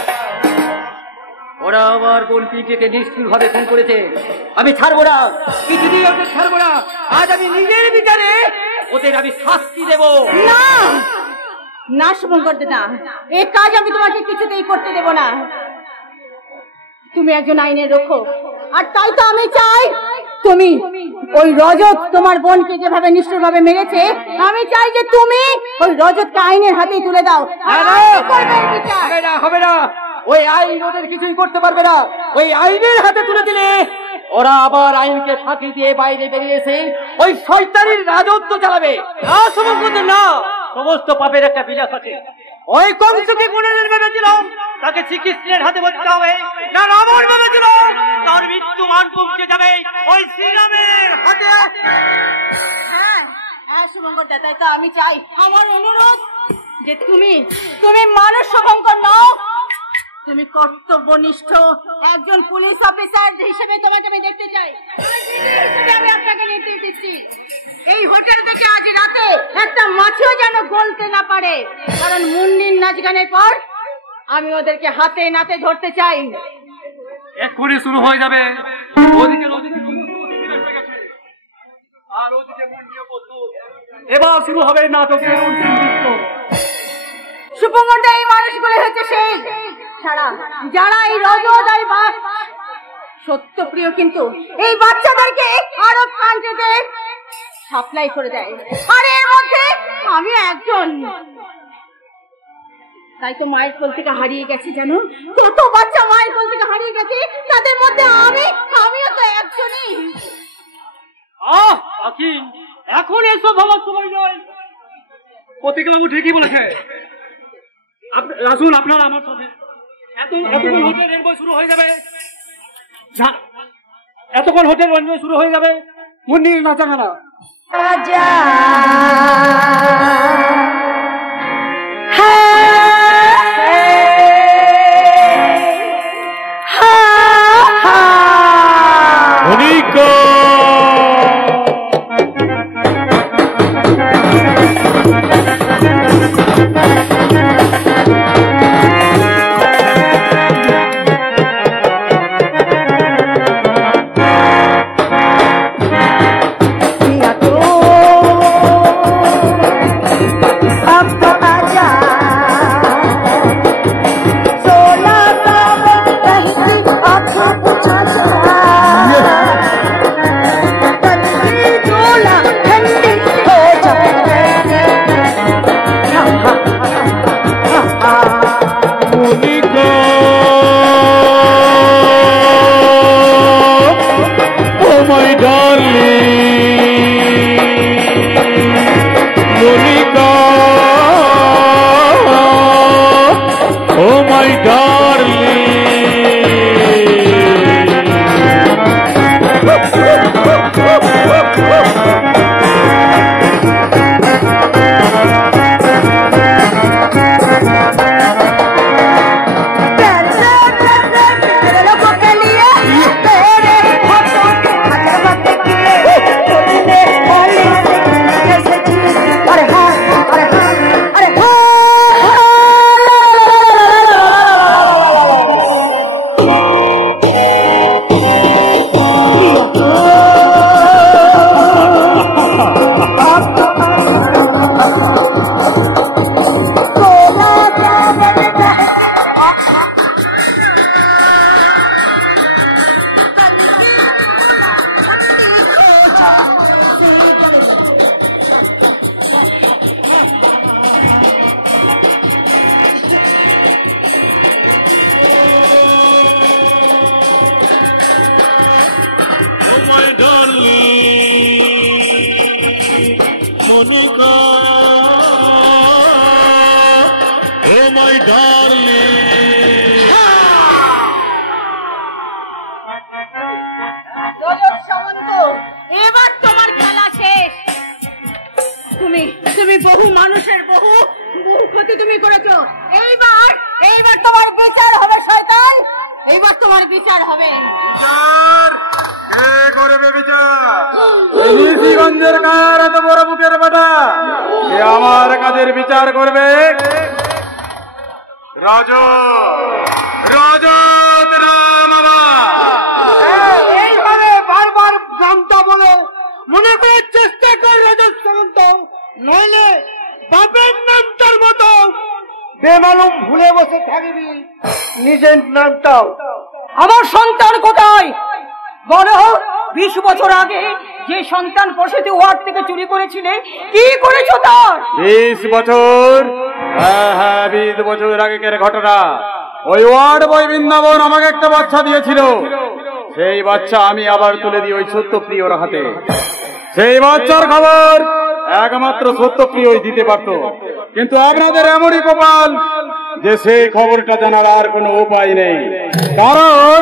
ওরা আমার বোন পিটিকে নিষ্ঠুর ভাবে খুন করেছে। আমি ছাড়বো না, কিছুতেই ওদের ছাড়বো না। আজ আমি নিজের বিচারে ওদের আমি শাস্তি দেব। না না শুভঙ্কর দাদা, এই কাজ আমি তোমাকে কিছুতেই করতে দেব না। তুমি একজন আইনের রক্ষক, আর তাই তো আমি চাই তুমি ওই রজত তোমার বোনকে যেভাবে নিষ্ঠুরভাবে মেরেছে, আমি চাই যে তুমি ওই রজতকে আইনের হাতেই তুলে দাও। হবে না, ওই আইন ওদের কিছুই করতে পারবে না। ওই আইনের হাতে তুলে দিলে ওরা আবার আইনকে ফাঁকি দিয়ে বাইরে বেরিয়েছে ওই শয়তানির রাজত্ব চালাবে। না সমগ্র না, সমস্ত পাপের একটা বিলাস আছে। ওই কংসকে কোনদিন ভেবেছিল তাকে শ্রীকৃষ্ণের হাতে বসতে হবে, না রাবণ ভেবেছিল তার মৃত্যুমান পৌঁছে যাবে ওই শ্রীরামের হাতে। হ্যাঁ হ্যাঁ শুভঙ্কর দাদা, তো আমি চাই, আমার অনুরোধ যে তুমি মানুষ শুভঙ্কর নও, তুমি কর্তব্যনিষ্ঠ একজন পুলিশ অফিসার হিসেবে তোমাকে আমি দেখতে চাই। আমি আপনাকে নির্দেশ দিচ্ছি, এই হোটেল থেকে আজ রাতে একটা মাছিও যেন গলতে না পারে, কারণ মুন্নির নাচ গানের পর আমি ওদেরকে হাতে নাতে ধরতে চাই। এক্ষুনি শুরু হয়ে যাবে। এবার শুরু হবে নাটকের অন্তিম দৃশ্য। শুভঙ্করদা, এই মানুষগুলো হচ্ছে সেই যারা এই রজত আর সত্যপ্রিয় কিন্তু এই বাচ্চাদেরকে আরব কান্ট্রিতে সাপ্লাই করে দেয়, আর এর মধ্যে আমি একজন। তাই তো মায়ের কোল থেকে হারিয়ে গেছে, জানো কত বাচ্চা মায়ের কোল থেকে হারিয়ে গেছে, তাদের মধ্যে আমিও তো একজনই। এখন এসব ভাবার সময় নয়। প্রতীকবাবু ঠিকই বলেছে। আসুন আপনারা আমার সাথে। এতক্ষণ হোটেল এনজয় শুরু হয়ে যাবে, এতক্ষণ হোটেল এনজয় শুরু হয়ে যাবে। মুন্নির নাচা গানা তুমি বহু মানুষের বহু ক্ষতি তুমি করেছো। এইবার তোমার বিচার হবে শয়তান, এইবার তোমার বিচার হবে। কে করবে বিচার? নিশিগঞ্জের কার এত বড় বুকের বাটা, কে আমার কাজের বিচার করবে? রজত রাম এইভাবে বারবার নামটা বলে মনে করার চেষ্টা কর রজত সামন্ত, নইলে বাপের নামটার মতো বেমালুম ভুলে বসে থাকবি নিজের নামটাও। আমার সন্তান কোথায় বলো? 20 বছর আগে যে সন্তান প্রসূতি ওয়ার্ড থেকে চুরি করেছিলে, কি করেছো তার? 20 বছর? হ্যাঁ 20 বছর আগেকার ঘটনা। ওই ওয়ার্ড বয় বৃন্দাবন আমাকে একটা বাচ্চা দিয়েছিল, সেই বাচ্চা আমি আবার তুলে দিই ওই সত্যপ্রিয়র হাতে। সেই বাচ্চার খবর একমাত্র সত্যপ্রিয়ই দিতে পারত, কিন্তু আপনাদের এমনই কপাল যে সেই খবরটা জানার আর কোনো উপায় নেই, কারণ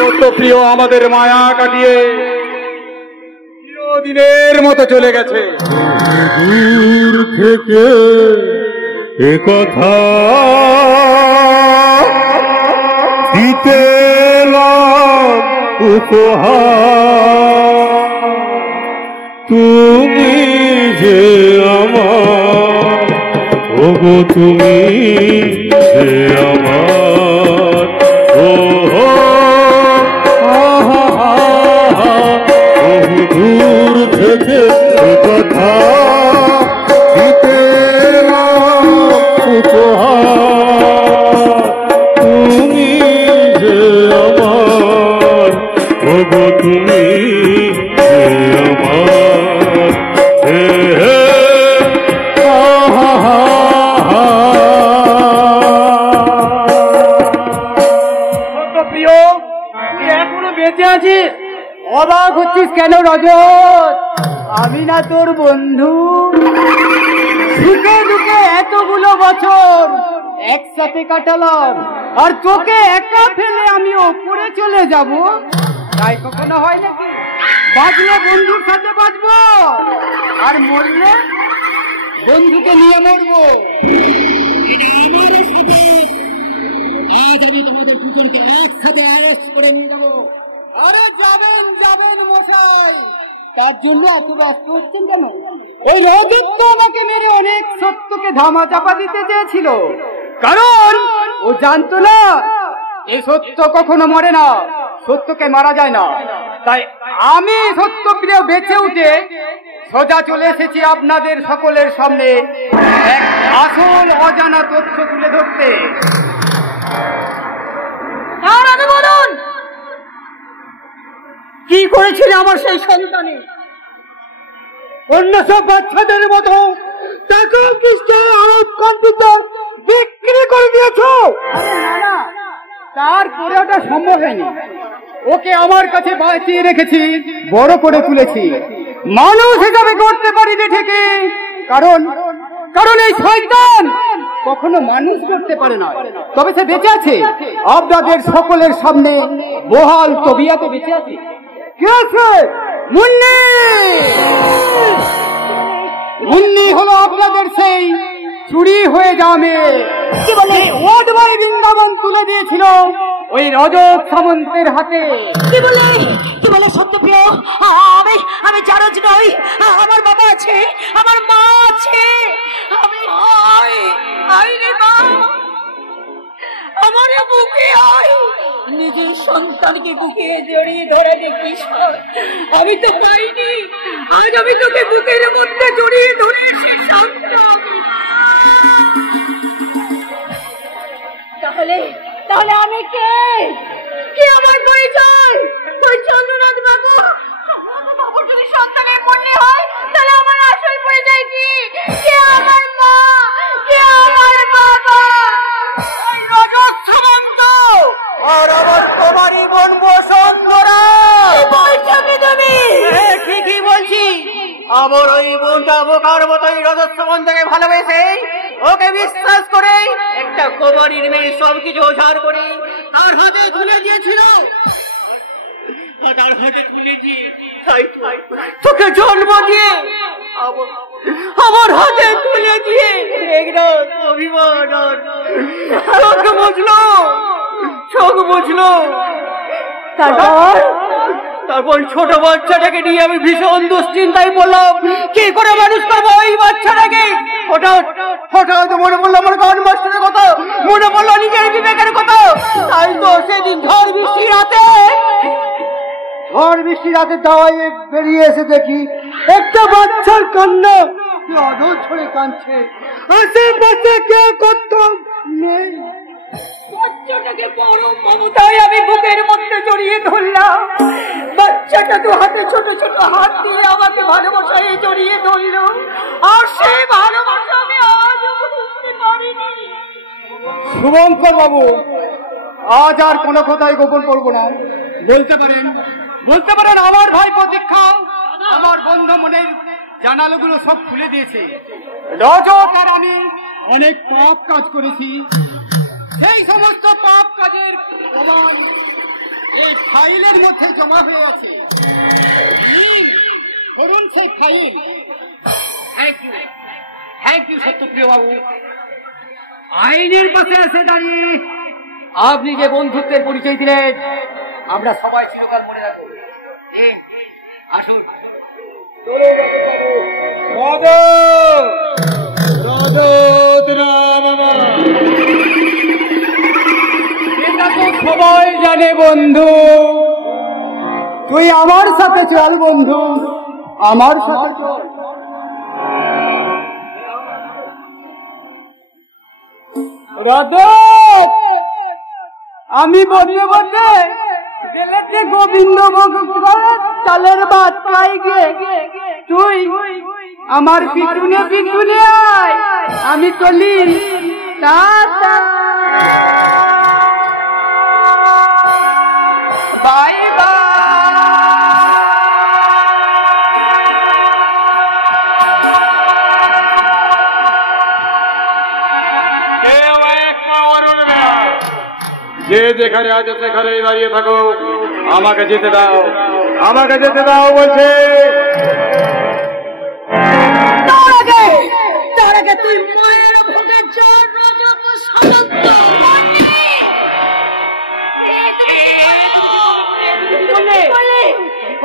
সত্যপ্রিয় আমাদের মায়া কাটিয়ে চিরদিনের মতো চলে গেছে। দূর থেকে এ কথা দিতে উপহার, তুমি যে আমার, ওগো তুমি যে আমার, ও দূর থেকে কথা দিতে উপহার, তুমি যে আমার, ওগো তুমি যে আমার, হে হে প্রিয়, তুই এখনো বেঁচে আছিস? অবাক হচ্ছিস কেন রজত? আমি না তোর বন্ধু? সুখে দুঃখে এতগুলো বছর একসাথে কাটালাম, আর তোকে একা ফেলে আমি ওপরে চলে যাব? তাই কখনো হয় নাকি? বাঁচলে বন্ধুর সাথে বাঁচবো, আর মরলে বন্ধুকে নিয়ে মরবো। আজ আমি তোমাদের দুজনকে একসাথে অ্যারেস্ট করে নিয়ে যাবো। আরে যাবেন যাবেন মশাই, তার জন্য এত ব্যস্ত হচ্ছেন কেন? ওই রজত তো আমাকে মেরে অনেক সত্যকে ধামা চাপা দিতে চেয়েছিল, কারণ ও জানতো না এই সত্য কখনো মরে না, সত্যকে মারা যায় না। তাই আমি সত্যপ্রিয় বেঁচে উঠে সোজা চলে এসেছি আপনাদের সকলের সামনে এক আসল অজানা তথ্য তুলে ধরতে। বলুন, কি করেছিল আমার সেই সন্তানে? অন্য সব বাচ্চাদের মতো টাকা পিস্তল আরব কম্পিউটার বিক্রি করে দিয়েছ? তারপরে ওটা সম্ভব হয়নি। ওকে আমার কাছে বাঁচিয়ে রেখেছি, বড় করে তুলেছি, মানুষ হিসাবে করতে পারিনি ঠিকই, কারণ এই শয়তান কখনো মানুষ করতে পারে না, তবে সে বেঁচে আছে আপনাদের সকলের সামনে বহাল তবিয়াতে বেঁচে আছে। কি আছে? মুন্নি! মুন্নি হলো আপনাদের সেই চুরি হয়ে যাওয়া মেয়ে, কি বলে ওয়ার্ড বয় বৃন্দাবন তুলে দিয়েছিল ওই রজত সামন্তের হাতে। কি বলে সত্যপ্রিয়? আমি জারজ নই, আমার বাবা আছে, আমার মা আছে, আমি আমার বুকে নিজের সন্তানকে বুকে জড়িয়ে ধরে দেখিস। আমি তো পাইনি, আজ আমি তোকে বুকের মধ্যে জড়িয়ে ধরে তাহলে আমি কে? আমার পরিচয়? ওই চন্দ্রনাথ বাবু। যদি সন্তানের মনে হয় তাহলে আমার আসল পরিচয় কি? কে আমার মা? কে আমার বাবা? ওই রজত সামন্ত আর আমার তোমারই বোন বসুন্ধরা। বলছো কি তুমি? ঠিকই বলছি, আমার ওই বোনটা বোকার মতোই রজত সামন্তকে ভালোবেসে ওকে বিশ্বাস করে একটা কুমারীর মেয়ে সবকিছু উজাড় করে তার হাতে তুলে দিয়েছিল। তার হাতে তুলে দিয়ে তোকে জন্ম দিয়ে আমার হাতে তুলে দিয়ে অভিমান চোখ বুঝলো। তারপর ছোট বাচ্চাটাকে নিয়ে আমি ভীষণ দুশ্চিন্তায় বললাম কি করে মানুষ করবো ওই বাচ্চাটাকে। হঠাৎ মনে পড়লো আমার গান মাস্টারের কথা, মনে পড়লো নিজের বিবেকের কথা। তাই তো সেদিন ঝড় বৃষ্টির রাতে দাওয়াই বেরিয়ে এসে দেখি একটা বাচ্চার কান্না, আদর ছড়ে কাঁদছে, আশেপাশে কে করতাম নেই। বাচ্চাটাকে বড় মমতায় আমি বুকের মধ্যে জড়িয়ে ধরলাম। বাচ্চাটা তো হাতে ছোট ছোট হাত দিয়ে আমাকে ভালোবাসায় জড়িয়ে ধরল, আর সেই ভালোবাসা আমি আজও বুঝতে পারিনি। শুভঙ্কর বাবু, আজ আর কোনো কথাই গোপন করবো না। বলতে পারেন আমার ভাই প্রতীক্ষা আমার বন্ধু মনের জানালাগুলো সব খুলে দিয়েছে। রজত আর আমি অনেক পাপ কাজ করেছি, সেই সমস্ত পাপ কাজের প্রমাণ এই ফাইলের মধ্যে জমা হয়ে আছে। ধরুন সেই ফাইল। থ্যাংক ইউ সত্যপ্রিয় বাবু। আইনের পাশে এসে দাঁড়িয়ে আপনি যে বন্ধুত্বের পরিচয় দিলেন আমরা সবাই চিরকাল মনে রাখবো। আসুন। এটা তো সবাই জানে বন্ধু, তুই আমার সাথে চল বন্ধু, আমার সাথে চল। আমি বলতে বলতে গেলেতে গোবিন্দ চালের ভাত খাই গে, তুই আমার পিছনে পিছনে আয়, আমি চলি। Bye bye. যে যেখানে আছে সেখানে দাঁড়িয়ে থাকো, আমাকে যেতে দাও, আমাকে যেতে দাও বলছে। তার আগে তুই মায়ের ভোগের জোর রজত সামন্ত।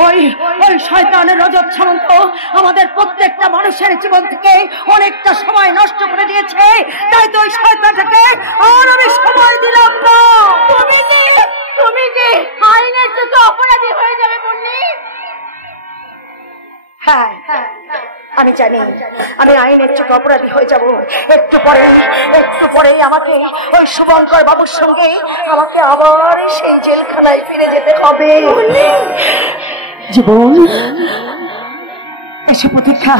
ওই শয়তানের রজত সামন্ত আমাদের প্রত্যেকটা মানুষের জীবন থেকে অনেকটা সময় নষ্ট করে দিয়েছে, তাই তো ওই শয়তানটাকে আর আমি সময় দিলাম না। তুমি যে আইনের চোখে অপরাধী হয়ে যাবে মুন্নি। হ্যাঁ, আমি জানি আমি আইনের চোখে অপরাধী হয়ে যাব। একটু পরে আমাকে ওই শুভঙ্কর বাবুর সঙ্গে আমাকে আবার সেই জেলখানায় ফিরে যেতে হবে। জীবন এসে প্রতীক্ষা,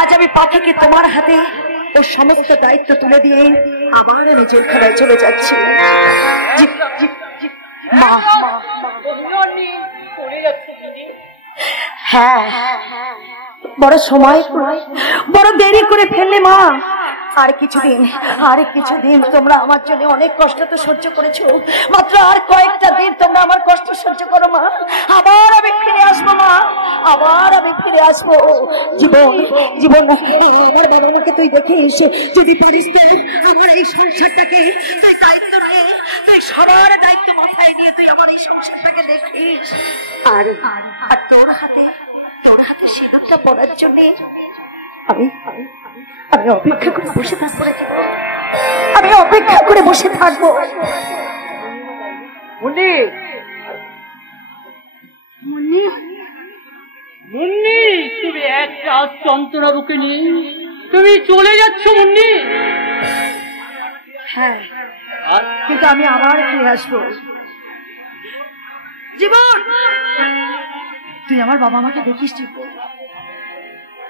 আজ আমি পাখিকে তোমার হাতে ওর সমস্ত দায়িত্ব তুলে দিয়ে আবার আমি জেলখানায় চলে যাচ্ছি। হ্যাঁ, বড় সময় বড় দেরি করে ফেললে মা। আর কিছুদিন তোমরা আমার জন্য অনেক কষ্ট তো সহ্য করেছো, মাত্র আর কয়েকটা দিন তোমরা আমার কষ্ট সহ্য করো মা। আবার আমি ফিরে আসবো মা, আবার আমি ফিরে আসবো। জীবন আমার বাবা মাকে তুই দেখিস, যদি পারিস তো আমার এই সংসারটাকে দায়িত্ব নিয়ে তুই সবার দায়িত্ব মাথায় দিয়ে তুই আমার এই সংসারটাকে দেখিস। আর তোর হাতে সিঁদুরটা পড়ার জন্য আমি অপেক্ষা করে বসে থাকবো। আমি অপেক্ষা করে বসে থাকবো। মুন্নি, তুমি একটা যন্ত্রণা বুকে নিয়ে তুমি চলে যাচ্ছ মুন্নি। হ্যাঁ, কিন্তু আমি আবার ফিরে আসবো। জীবন, তুই আমার বাবা মাকে দেখিস ঠিক,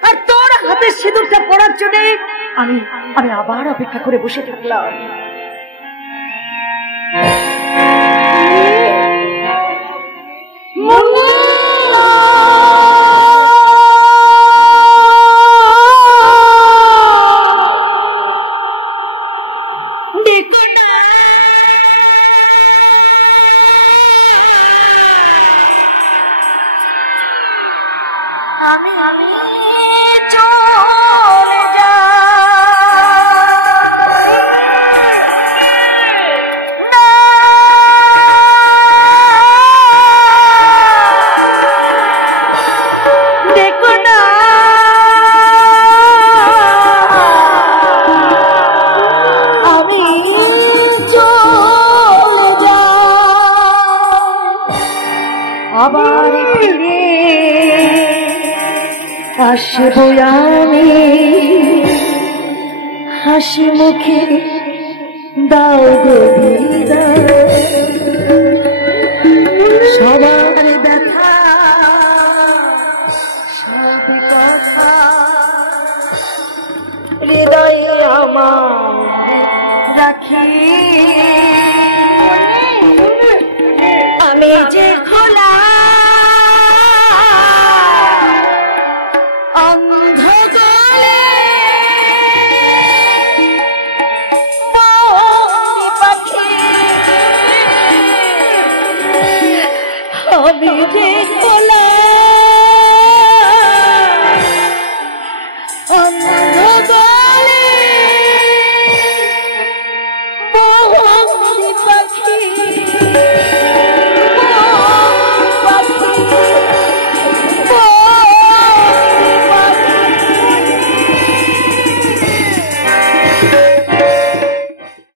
আর তোর হাতে সিঁদুরটা পড়ার জন্য আমি আবার অপেক্ষা করে বসে থাকলাম। আসবো আমি হাসি মুখে, দাও গো বিদায় সবার ব্যথা সব কথা হৃদয়ে আমার পাখি আমি যে খোলা